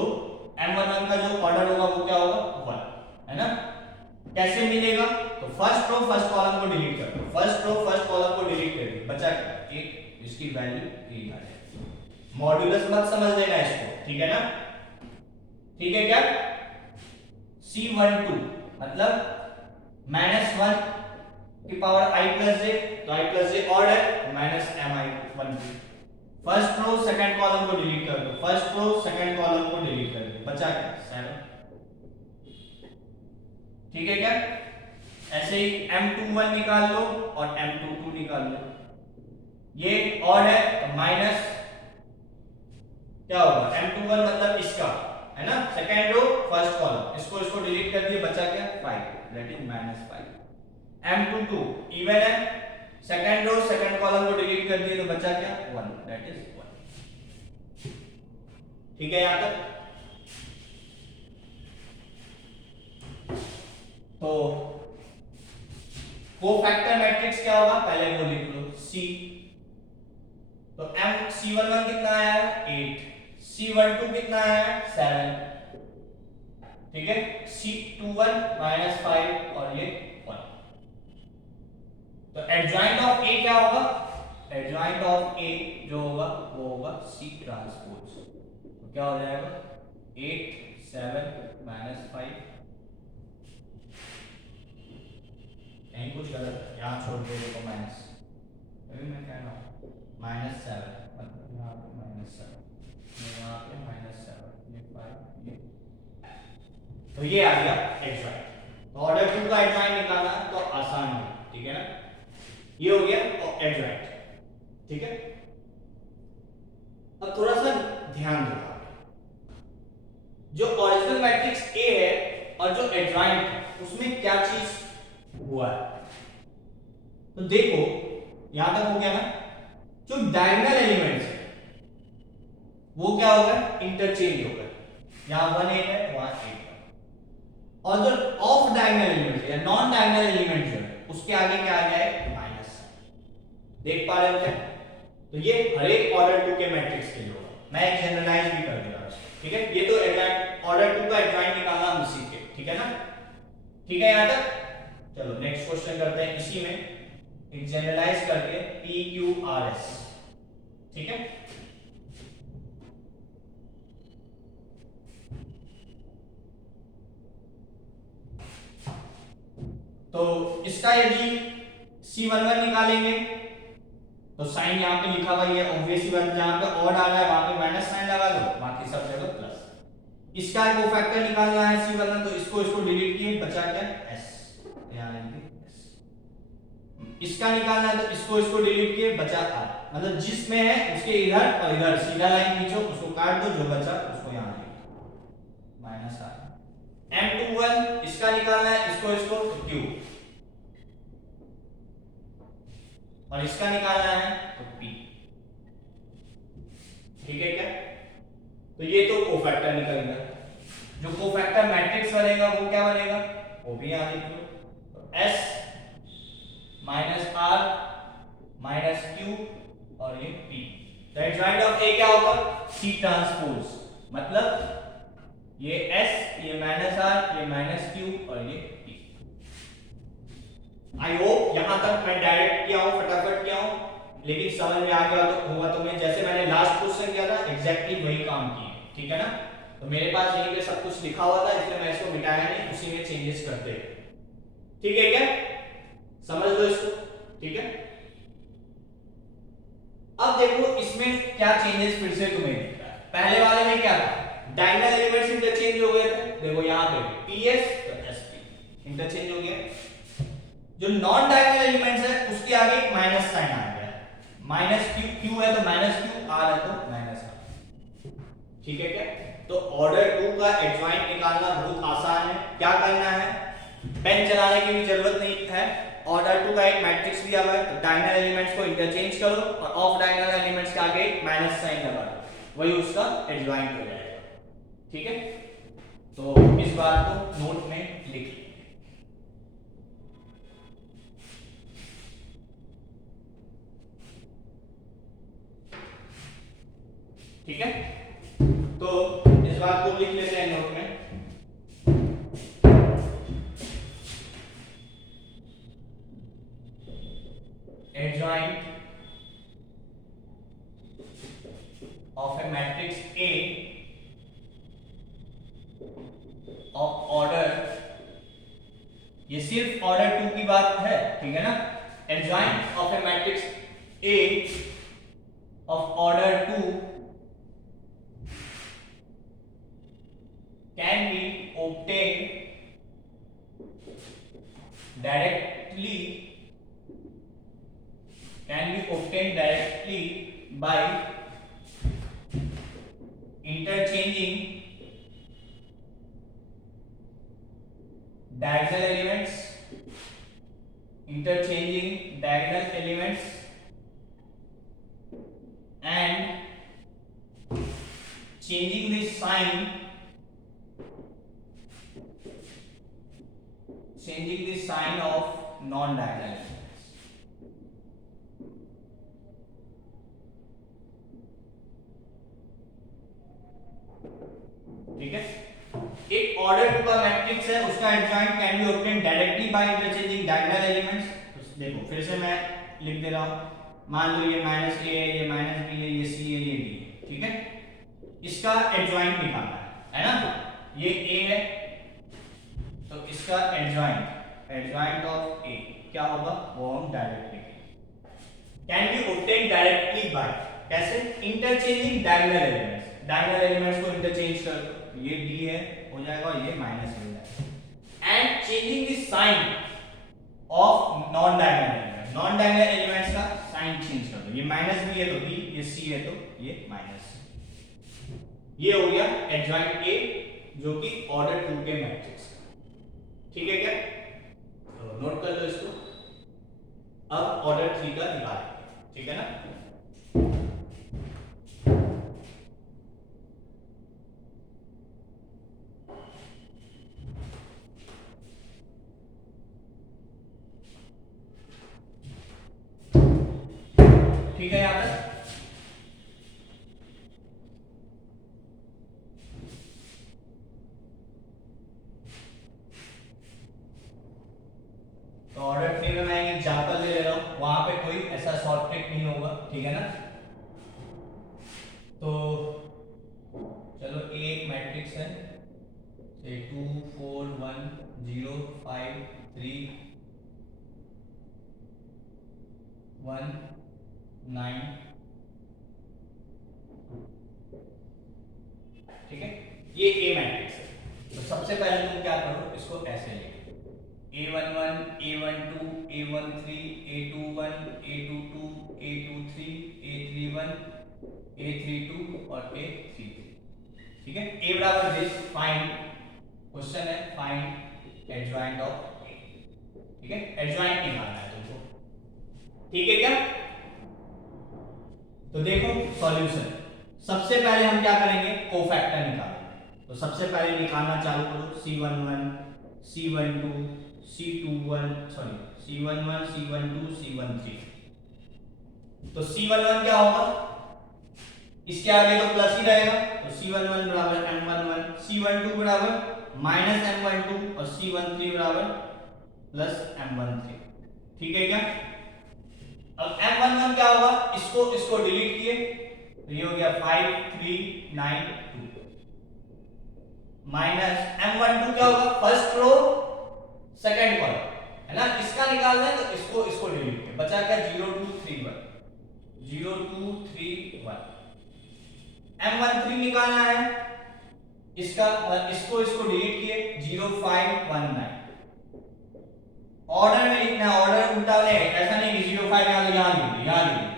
M11 का जो ऑर्डर होगा वो क्या होगा? 1, है ना। कैसे मिलेगा? तो फर्स्ट रो फर्स्ट कॉलम को डिलीट कर दो, फर्स्ट रो फर्स्ट कॉलम को डिलीट कर दो, बचा क्या? 1, इसकी वैल्यू 3 आ जाएगी। मॉड्यूलस मत समझ लेना इसको, ठीक है ना। ठीक है क्या? C12 मतलब -1 की पावर i प्लस जे, तो i प्लस जे ऑड है, minus mi1। First row second column को डिलीट कर दो, फर्स्ट रो सेकंड कॉलम को डिलीट कर दो, बचा क्या? 7। ठीक है क्या? ऐसे ही m21 निकाल लो और m22 निकाल लो, ये ऑड है तो माइनस क्या होगा? m21 मतलब इसका, है ना, सेकंड रो फर्स्ट कॉलम, इसको डिलीट कर दिए, बचा क्या? 5, दैट इज -5। M22 इवन है, सेकंड रो सेकंड कॉलम को डिलीट कर दिए तो बचा क्या? 1, दैट इज 1। ठीक है यहां तक? तो कोफैक्टर मैट्रिक्स क्या होगा? पहले वो लिख लो, C। तो C11 कितना आया है? 8, C12 कितना आया है? 7, ठीक है। C21 -5 और ये 1। तो एडजॉइंट ऑफ A क्या होगा? एडजॉइंट ऑफ A जो होगा वो होगा C ट्रांसपोज। तो क्या हो जाएगा? 8 7 माइनस 5, कहीं कुछ गलत है, यहाँ छोड़ दो देखो माइनस, अभी मैं कह रहा हूँ -7, मतलब यहाँ पे -7, यहाँ पे -7, ये 5, ये, तो ये आ गया एडजॉइंट। तो ऑर्डर 2 का एडजॉइंट निकालना तो आसान है, ठीक है ना, ये हो गया एडजॉइंट, ठीक है। अब थोड़ा सा ध्यान देना, जो ओरिजिनल मैट्रिक्स ए है और जो एडजॉइंट है उसमें क्या चीज हुआ है, तो देखो यहां तक हो गया ना, जो डायगोनल एलिमेंट्स है वो क्या हो गए, इंटरचेंज हो गए, यहां 1 8 है वहां 8 है, और जो ऑफ डायगोनल एलिमेंट या नॉन डायगोनल एलिमेंट जो है उसके आगे क्या आ गया है, माइनस। देख पा रहे हो क्या, तो ये हर एक ऑर्डर 2 के मैट्रिक्स के लिए होगा, मैं एक जनरलाइज भी कर दे रहा हूं, ठीक है। ये तो ऑर्डर 2 का एडजॉइंट निकालना हम सीखे, ठीक है ना, ठीक है यहां तक। चलो नेक्स्ट क्वेश्चन करते हैं, इसी में एक जनरलाइज करके पी क्यू आर एस, ठीक है। तो इसका यदि C11 निकालेंगे तो साइन यहां पे लिखा हुआ है, ऑब्वियस सी बात, जहां पे ऑड आ रहा है वहां पे माइनस साइन लगा दो, बाकी सब जगह प्लस। इसका कोफैक्टर निकालना है C11, तो इसको डिलीट किए, बचा क्या, S, यहां लिख S। इसका निकालना है तो इसको डिलीट किए, बचा R, मतलब जिसमें है उसके इधर और इधर सीधा लाइन खींचो, उसको काट दो, जो बचा उसको यहां लिख माइनस R। M21 इसका निकालना है, इसको तो Q, और इसका निकालना है तो P, ठीक है क्या। तो ये तो कोफैक्टर निकल गया, जो कोफैक्टर मैट्रिक्स बनेगा वो क्या बनेगा, वो भी यहां लिख लो, तो S minus R minus Q और ये P। तो एडजॉइंट ऑफ A क्या होगा, C ट्रांसपोज, मतलब ये S, ये माइनस R, ये माइनस Q और ये P। आई होप यहां तक मैं डायरेक्ट किया हूं, फटाफट किया हूं, लेकिन समझ में आ गया तो होगा, तो मैं जैसे मैंने लास्ट क्वेश्चन किया था एग्जैक्टली वही काम किया, ठीक है ना। तो मेरे पास यहीं पे सब कुछ लिखा हुआ था, इसलिए मैं इसको मिटाया नहीं, उसी में चेंजेस करते हैं, ठीक है क्या, समझ लो इसको, ठीक है। अब देखो इसमें क्या चेंजेस फिर से तुम्हें दिख रहा है, पहले वाले में क्या था, डायगोनल एलिमेंट्स इंटरचेंज हो गए थे, देखो यहां पे PS तो SP इंटरचेंज हो गया, जो नॉन डायगोनल एलिमेंट्स है उसके आगे एक माइनस साइन आ गया है, माइनस Q है तो माइनस Q, R है तो माइनस R, ठीक है क्या। तो ऑर्डर 2 का एडजॉइंट निकालना बहुत आसान है, क्या करना है, पेन चलाने की भी जरूरत नहीं है, ऑर्डर 2 का एक मैट्रिक्स दिया हुआ है, तो डायगोनल एलिमेंट्स को इंटरचेंज करो और ऑफ डायगोनल एलिमेंट्स के आगे माइनस साइन लगा दो, वही उसका एडजॉइंट हो जाएगा, ठीक है। तो इस बात को नोट में लिख लो, ठीक है। तो इस बात को लिख लेते हैं नोट में, adjoint of a matrix A of order, ये सिर्फ ऑर्डर 2 की बात है, ठीक है ना, adjoint of a matrix A of order 2 can be obtained directly by interchanging diagonal elements and changing the sign of non-diagonal elements, ठीक है। एक ऑर्डर 2 का मैट्रिक्स है, उसका adjoint can be obtained directly by interchanging diagonal elements. तो देखो फिर से मैं लिख दे रहा हूं, मान लो ये माइनस ए है, ये माइनस बी है, ये सी है, ये डी है, ठीक है। इसका एडजॉइंट निकालना है ना, ये ए है, तो इसका एडजॉइंट ऑफ ए क्या होगा वो हम डायरेक्ट लिखेंगे। Can be obtain directly by, कैसे? इंटरचेंजिंग डायगोनल एलिमेंट्स को इंटरचेंज कर दो, ये डी है हो जाएगा और ये माइनस हो जाएगा। And changing the sign of non diagonal elements का साइन चेंज कर दो, ये माइनस बी है तो बी, ये सी है तो ये माइनस सी। ये हो गया एडजॉइंट ए जो कि ऑर्डर 2 के मैट्रिक्स का। ठीक है क्या? तो नोट कर लो इसको। अब ऑर्डर 3 का निकालेंगे, ठीक है ना? ठीक है यहां तक? तो ऑर्डर 3 में मैं एक एग्जांपल ले रहा हूं, वहां पे कोई ऐसा शॉर्ट ट्रिक नहीं होगा, ठीक है ना? तो चलो एक मैट्रिक्स है 2 4 1 0 5 3 1 9, ठीक है? ये ए मैट्रिक्स है। तो सबसे पहले तुम क्या करो, इसको ऐसे लिखो A11 A12 A13 A21 A22 A23 A31 A32 और A33, ठीक है? A बराबर दिस, फाइंड, क्वेश्चन है फाइंड एडजॉइंट ऑफ A, ठीक है? एडजॉइंट निकालना है तुमको, ठीक है क्या? तो देखो सॉल्यूशन, सबसे पहले हम क्या करेंगे, कोफैक्टर निकालेंगे। तो सबसे पहले निकालना चालू करो, C11 C12 C21 sorry C11 C12 C13। तो C11 क्या होगा, इसके आगे तो प्लस ही रहेगा, तो C11 बराबर M11, C12 बराबर माइनस M12 और C13 बराबर प्लस M13, ठीक है क्या? अब M11 क्या होगा, इसको डिलीट किए तो ये हो गया 5 3 9 2, माइनस M12 क्या होगा, फर्स्ट रो सेकंड कॉलम है ना, इसका निकालना है तो इसको डिलीट किया, बचा क्या 0 2 3 1, 0 2 3 1। M13 निकालना है, इसका इसको डिलीट किए 0 5 1 9। ऑर्डर में लिखना है, ऑर्डर उल्टा नहीं, ऐसा नहीं कि 0 5 यहां लिख,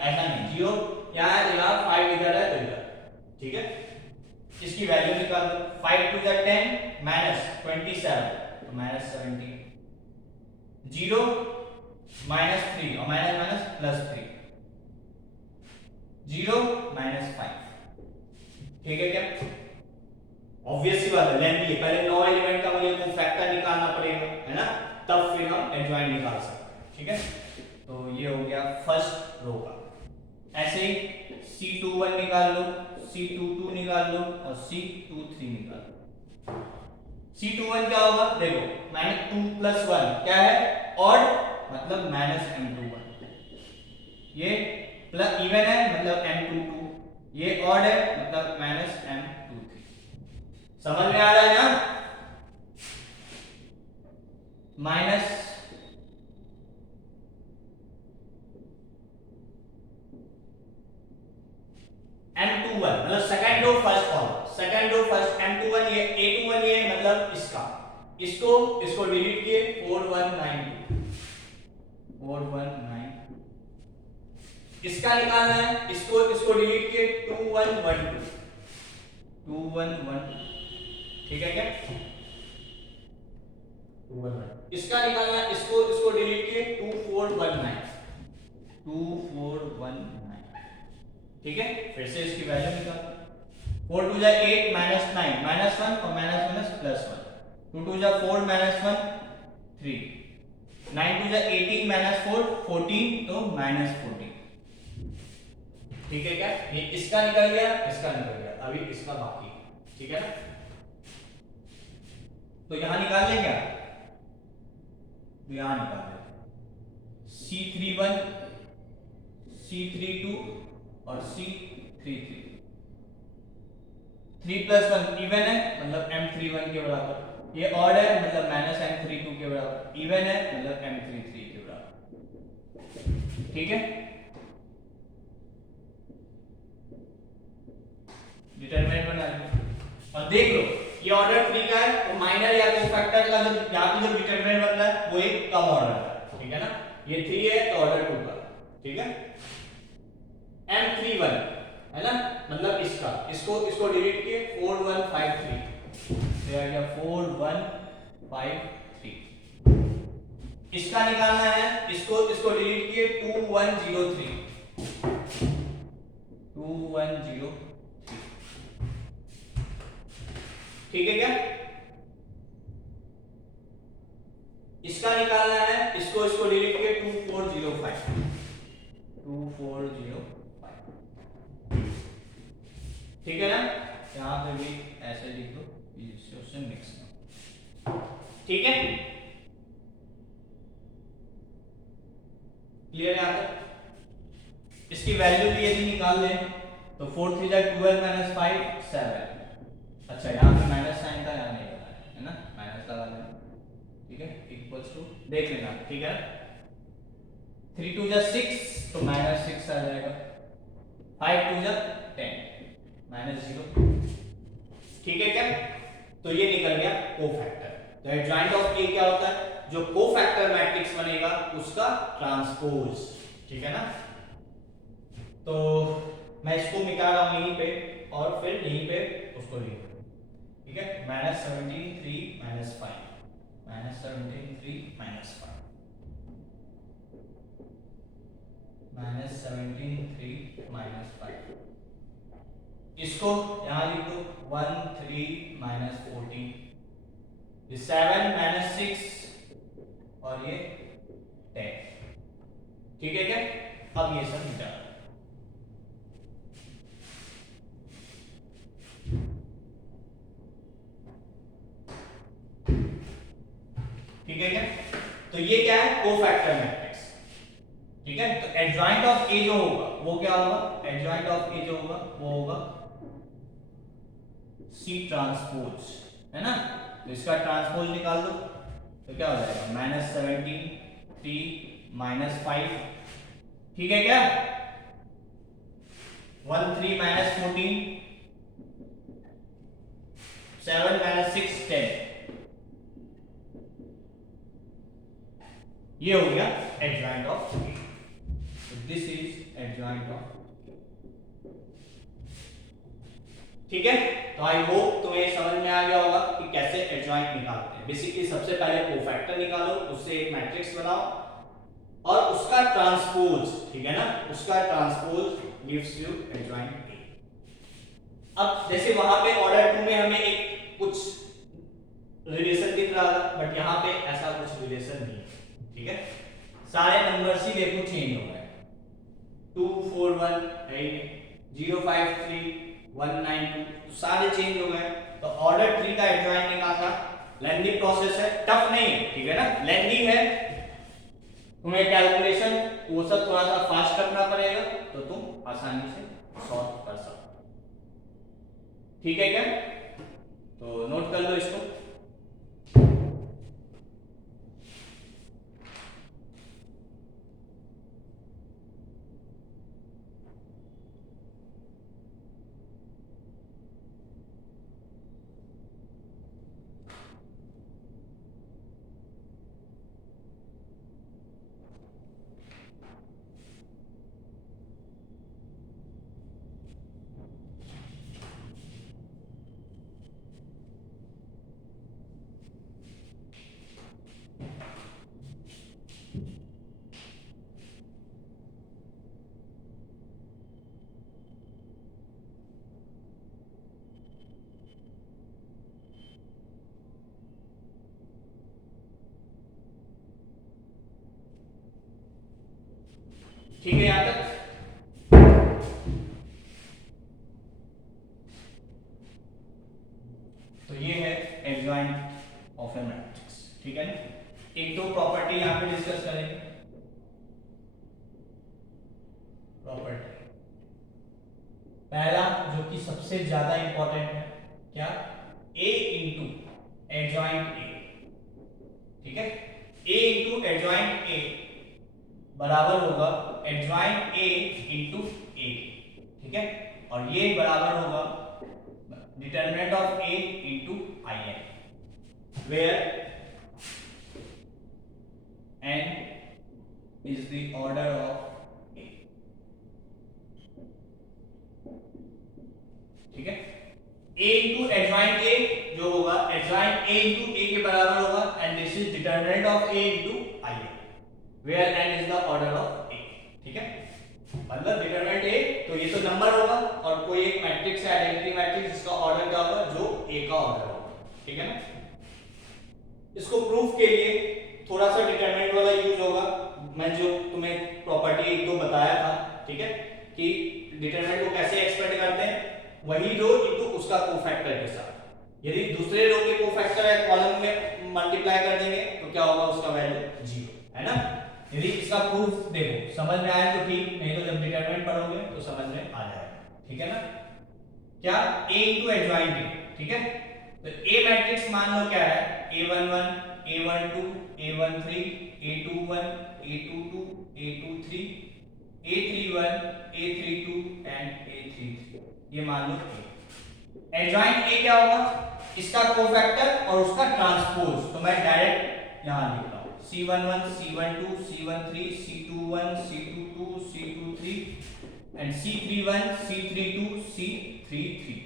ऐसा नहीं, 0 यहां 5 इधर है तो इधर, ठीक है? इसकी वैल्यू निकाल दो, 5 टू द 10 माइनस 27 तो माइनस 17, 0 माइनस 3 और माइनस माइनस प्लस 3, 0 माइनस 5, ठीक है क्या? ऑब्वियस सी बात है, लेंथी है, पहले 9 एलिमेंट का मुझे कोफैक्टर निकालना पड़ेगा, है ना? तब फिर हम एडजॉइंट निकाल सकते हैं, ठीक है? तो ये हो गया फर्स्ट रो का। ऐसे ही C21 निकाल लो, C22 निकाल लो और C23 निकाल लो। C21 क्या होगा, देखो माइनस 2 प्लस 1 क्या है, ऑड, मतलब माइनस M21, ये प्लस इवन है मतलब M22, ये ऑड है मतलब माइनस M23। समझ में आ रहा है ना? माइनस M21 मतलब second row first column, second row first M21, ये A21 ये मतलब इसको डिलीट किए 4192, 4192, इसका निकालना है, इसको डिलीट किए 2112, 2112, ठीक है क्या? 2112, इसका निकालना है, इसको डिलीट किए 2419, 2419, ठीक है? फिर से इसकी वैल्यू निकालो, 4 टू जा 8 माइनस 9 माइनस 1 और माइनस माइनस प्लस 1, 2 टू जा 4 माइनस 1 3, 9 टू जा 18 माइनस 4 14 तो माइनस 14, ठीक है क्या? ये इसका निकल गया, इसका निकल गया, अभी इसका बाकी, ठीक है ना? तो यहां निकाल लें क्या, तो यहां निकाल लें C31 C32 और C33, 3 प्लस 1 इवन है मतलब m31 के बराबर, ये ऑड है मतलब माइनस m32 के बराबर, इवन है मतलब m33 के बराबर। ठीक है, डिटरमिनेंट बना लो और देख लो ये ऑर्डर 3 का है तो माइनर या कोफैक्टर का जो यहाँ पे जो डिटरमिनेंट बन रहा है वो एक कम ऑर्डर है, ठीक है ना, ये 3 है तो ऑर्डर 2 का, ठीक है। m31 है ना, मतलब इसका इसको डिलीट किए 4153, तो आ गया 4153। इसका निकालना है, इसको डिलीट किए 2103, 2103, ठीक है क्या। इसका निकालना है, इसको डिलीट किए 2405, 2405, ठीक है ना। यहां पे भी ऐसे लिख दो इससे उससे मिक्स ना, ठीक है, क्लियर है यहां तक। इसकी वैल्यू भी यदि निकाल लें तो 4 3 जा 12 माइनस 5 7, अच्छा यहाँ पे माइनस साइन था, यहाँ नहीं लगाया है ना, माइनस लगा लेना, ठीक है, इक्वल्स टू देख लेना, ठीक है। 3 2 जा 6 तो माइनस 6 आ जाएगा, 5 2 जा 10 माइनस 0, ठीक है क्या। तो ये निकल गया कोफैक्टर। तो एडजॉइंट ऑफ ए क्या होता है, जो कोफैक्टर मैट्रिक्स बनेगा उसका ट्रांसपोज, ठीक है ना। तो मैं इसको मिटा रहा हूं यहीं पे और फिर यहीं पे उसको लिख, ठीक है, minus 17 3 minus 5, minus 17 3 minus 5, minus 17 3 minus 5, इसको यहां लिख दो 1 3 माइनस 14, ये 7 माइनस 6 और ये 10, ठीक है क्या। अब ये सब मिटा, ठीक है क्या। तो ये क्या है, कोफैक्टर मैट्रिक्स, ठीक है। तो एडजॉइंट ऑफ ए जो होगा वो क्या होगा, एडजॉइंट ऑफ ए जो होगा वो होगा सी ट्रांसपोज, है ना। तो इसका ट्रांसपोज निकाल दो तो क्या हो जाएगा, माइनस 17 3 माइनस 5, ठीक है क्या, 1 3 माइनस 14, 7 माइनस 6 10, ये हो गया adjoint of A. This is adjoint of, ठीक है। तो आई होप तुम्हें समझ में आ गया होगा कि कैसे एडजॉइंट निकालते हैं। बेसिकली सबसे पहले कोफैक्टर निकालो, उससे एक मैट्रिक्स बनाओ और उसका ट्रांसपोज, ठीक है ना, उसका transpose gives you adjoint A. अब जैसे वहां पे ऑर्डर 2 में हमें एक कुछ रिलेशन दिख रहा था, बट यहाँ पे ऐसा कुछ रिलेशन नहीं है, ठीक है। सारे नंबर्स ही देखो चेंज हो गए, 2 4 1 है, 0 5 3 1 9 2, तो सारे चेंज हो गए। तो ऑर्डर 3 का एडजॉइंट निकालना लेंथी प्रोसेस है, टफ नहीं है, ठीक है ना, लेंथी है, तुम्हें कैलकुलेशन वो सब थोड़ा सा फास्ट करना पड़ेगा तो तुम आसानी से सॉल्व कर सकते हो, ठीक है क्या। तो नोट कर लो इसको। ठीक है यहां तक। तो ये है एडजॉइंट ऑफ ए मैट्रिक्स, ठीक है ना। एक दो प्रॉपर्टी यहां पे डिस्कस करेंगे। प्रॉपर्टी पहला जो कि सबसे ज्यादा इंपॉर्टेंट है क्या, a इंटू एडजॉइंट a, ठीक है, a इंटू एडजॉइंट a बराबर होगा एडजॉइंट a इंटू a, ठीक है, और ये बराबर होगा determinant of a into in, where n is the order of a, ठीक है, a इंटू एडजॉइंट a जो होगा एडजॉइंट a इंटू a के बराबर होगा, and this is determinant of a into in, where n is the order of a, ठीक है, मतलब डिटरमिनेंट a तो ये तो नंबर होगा, और कोई एक मैट्रिक्स है आइडेंटिटी मैट्रिक्स जिसका ऑर्डर क्या होगा, जो a का ऑर्डर होगा, ठीक है ना। इसको प्रूफ के लिए थोड़ा सा डिटरमिनेंट वाला यूज होगा, मैं जो तुम्हें प्रॉपर्टी एक दो बताया था, ठीक है, कि डिटरमिनेंट को कैसे एक्सपेक्ट करते हैं, वही रो इनटू उसका कोफैक्टर के साथ, यदि दूसरे रो के कोफैक्टर है कॉलम में मल्टीप्लाई कर देंगे तो क्या होगा, उसका वैल्यू 0, है ना। यदि इसका प्रूफ देखो समझ में आया तो ठीक, नहीं तो जब डिटरमिनेंट पढ़ोगे तो समझ में आ जाएगा, ठीक है ना। क्या, a इंटू एडजॉइंट a, ठीक है, तो a मैट्रिक्स मान लो क्या है, a11 a12 a13 a21 a22 a23 a31 a32 and a33, ये मान लो a। एडजॉइंट a क्या होगा, इसका कोफैक्टर और उसका ट्रांसपोज, तो मैं डायरेक्ट यहां लिख रहा हूं c11 c12 c13 c21 c22 c23 and c31 c32 c33,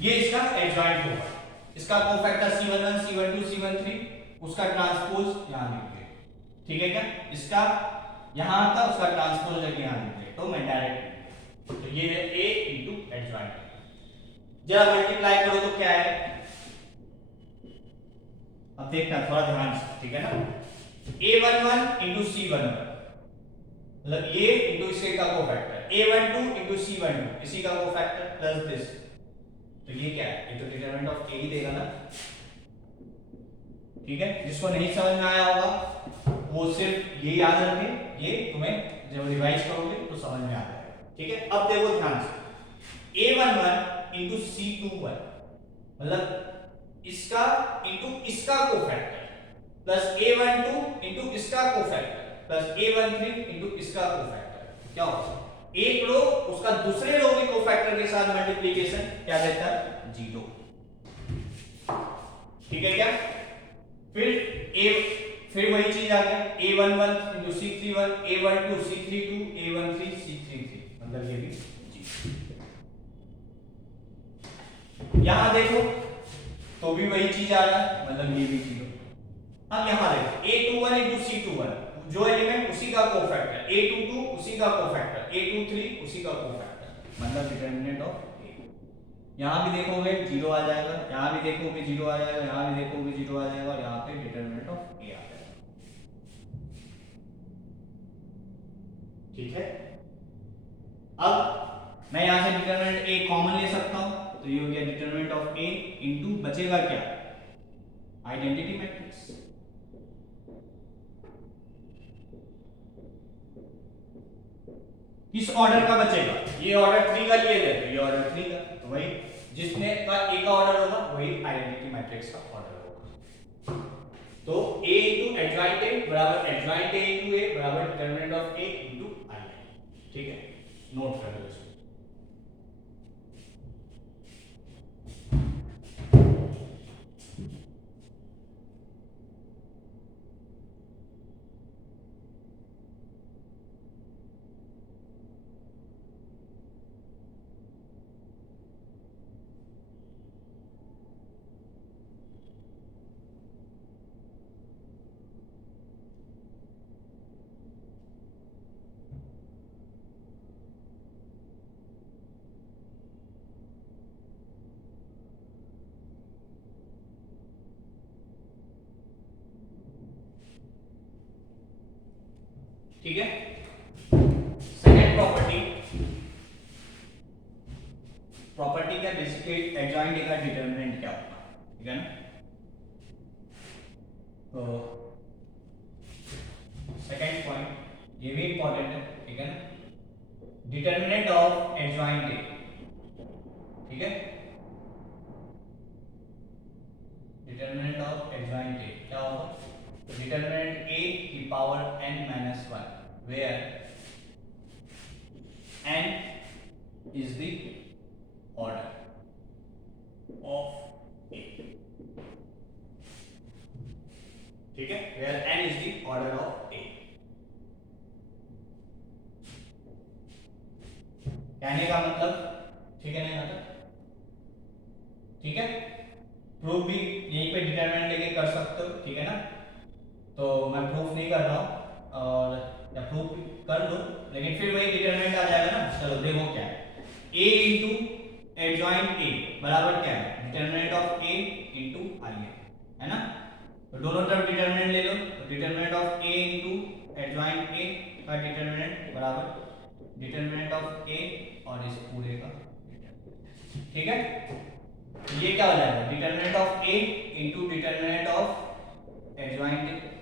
ये इसका एडजॉइंट होगा, इसका कोफैक्टर c11 c12 c13, उसका ट्रांसपोज यहां लिख दे, ठीक है क्या, इसका यहां का उसका ट्रांसपोज लेके यहां लिख दे, तो मैं डायरेक्ट, तो ये है a इंटू एडजॉइंट, जब मल्टीप्लाई करो तो क्या है, अब देखना थोड़ा ध्यान से, ठीक है ना, a11 इंटू c11 मतलब ये इंटू इसके का कोफैक्टर, a12 इंटू c12 इसी का कोफैक्टर प्लस दिस, तो ये क्या है, ये तो डिटरमिनेंट ऑफ a ही देगा ना, ठीक है। जिसको नहीं समझ में आया होगा वो सिर्फ ये याद रखें, ये तुम्हें जब रिवाइज करोगे तो समझ में आ जाएगा, ठीक है। अब देखो ध्यान से, a11 इंटू c21 मतलब इसका इंटू इसका कोफैक्टर प्लस a12 इंटू इसका कोफैक्टर प्लस a13 इंटू इसका कोफैक्टर, क्या होगा, एक रो उसका दूसरे रो के कोफैक्टर के साथ मल्टीप्लिकेशन क्या देता है, 0, ठीक है क्या। फिर वही चीज आ गया, a11 into c31 a12 c32 a13 c33 मतलब ये भी 0, यहां देखो तो भी वही चीज आ रहा है, मतलब ये भी 0। अब यहां देखो a21 इंटू c21 जो एलिमेंट उसी का कोफैक्टर, a22 उसी का कोफैक्टर, a23 उसी का कोफैक्टर, मतलब डिटरमिनेंट ऑफ a, यहां भी देखोगे 0 आ जाएगा, यहां भी देखोगे 0 आ जाएगा, यहां भी देखोगे 0 आ जाएगा, और यहां पे डिटरमिनेंट ऑफ a आ जाएगा, ठीक है। अब मैं यहां से डिटरमिनेंट a कॉमन ले सकता हूं, तो ये हो गया डिटरमिनेंट ऑफ a इनटू बचेगा क्या, आइडेंटिटी मैट्रिक्स, किस ऑर्डर का बचेगा, ये ऑर्डर 3 का लिए थे तो ये ऑर्डर 3 का, तो वही जिसने का a का ऑर्डर होगा वही आइडेंटिटी मैट्रिक्स का ऑर्डर होगा, तो a इंटू एडजॉइंट a बराबर एडजॉइंट a इंटू a बराबर determinant of a into i, ठीक है, नोट कर लो इसको। ठीक है, सेकंड प्रॉपर्टी, प्रॉपर्टी का बेसिकली एडजॉइंट का डिटरमिनेंट क्या होगा, ठीक है ना। तो सेकंड पॉइंट ये भी इंपॉर्टेंट है, ठीक है ना, डिटरमिनेंट ऑफ एडजॉइंट ए, ठीक है, डिटर्मिनेंट ऑफ एडजॉइंट ए क्या होगा? डिटर्मिनेंट ए की power n minus 1 where n is the order of A, ठीक है, where n is the order of A. कहने का मतलब ठीक है नहीं आता? ठीक है, प्रूफ भी यहीं पे डिटरमिनेंट लेके कर सकते हो, ठीक है ना? तो मैं प्रूफ नहीं कर रहा हूँ, और या प्रूफ कर लो, लेकिन फिर वही डिटरमिनेंट आ जाएगा ना। चलो देखो क्या है, a इंटू एडजॉइंट ए बराबर क्या है? डिटरमिनेंट ऑफ a इंटू आई है ना? तो दोनों तरफ डिटरमिनेंट ले लो, तो determinant of a into adjoint A का डिटरमिनेंट बराबर डिटरमिनेंट ऑफ a और इस पूरे का, ठीक है? ये क्या हो जाएगा? Determinant of a into determinant of adjoint A.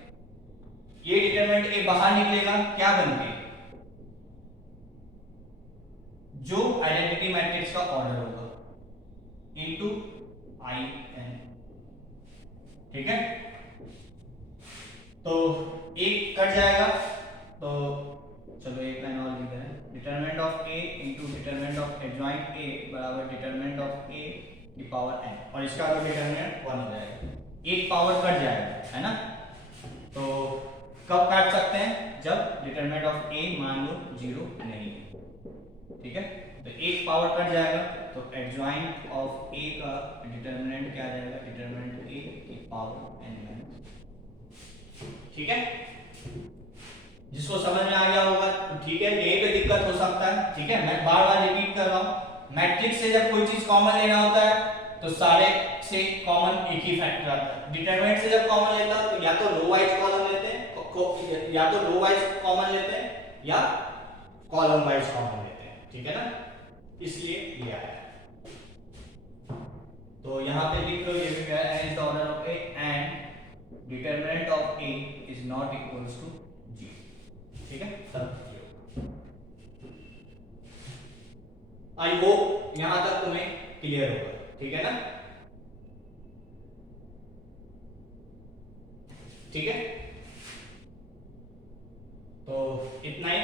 ये डिटरमिनेंट ए बाहर निकलेगा क्या बन के? जो आइडेंटिटी मैट्रिक्स का ऑर्डर होगा इंटू आई एन, ठीक है? तो एक कट जाएगा, तो चलो एक लाइन और लिख दें, determinant of a into determinant of adjoint a बराबर डिटरमिनेंट ऑफ a की पावर n, और इसका तो डिटरमिनेंट 1 हो जाएगा, एक पावर कट जाएगा, है ना? तो कब काट सकते हैं? जब डिटरमिनेंट ऑफ a मान लो 0 नहीं है, ठीक है? तो एक पावर कट जाएगा, तो एडजॉइंट ऑफ a का डिटरमिनेंट क्या आ जाएगा? डिटरमिनेंट a की पावर n माइनस, ठीक है? जिसको समझ में आ गया होगा तो ठीक है, यहीं पे दिक्कत हो सकता है, ठीक है? मैं बार बार रिपीट कर रहा हूँ, मैट्रिक्स से जब कोई चीज कॉमन लेना होता है तो सारे से कॉमन एक ही फैक्टर आता है। डिटरमिनेंट से जब कॉमन लेता है तो या तो रो वाइज कॉलम लेते हैं, या तो रो वाइज कॉमन लेते हैं, या कॉलम वाइज कॉमन लेते हैं, ठीक है ना? इसलिए ये आया है। तो यहाँ पे लिख लो, ये भी क्या है? n is the order of a and determinant of a is not equals to 0, ठीक है? सब आई होप यहां तक तुम्हें क्लियर होगा, ठीक है ना? ठीक है, तो इतना ही।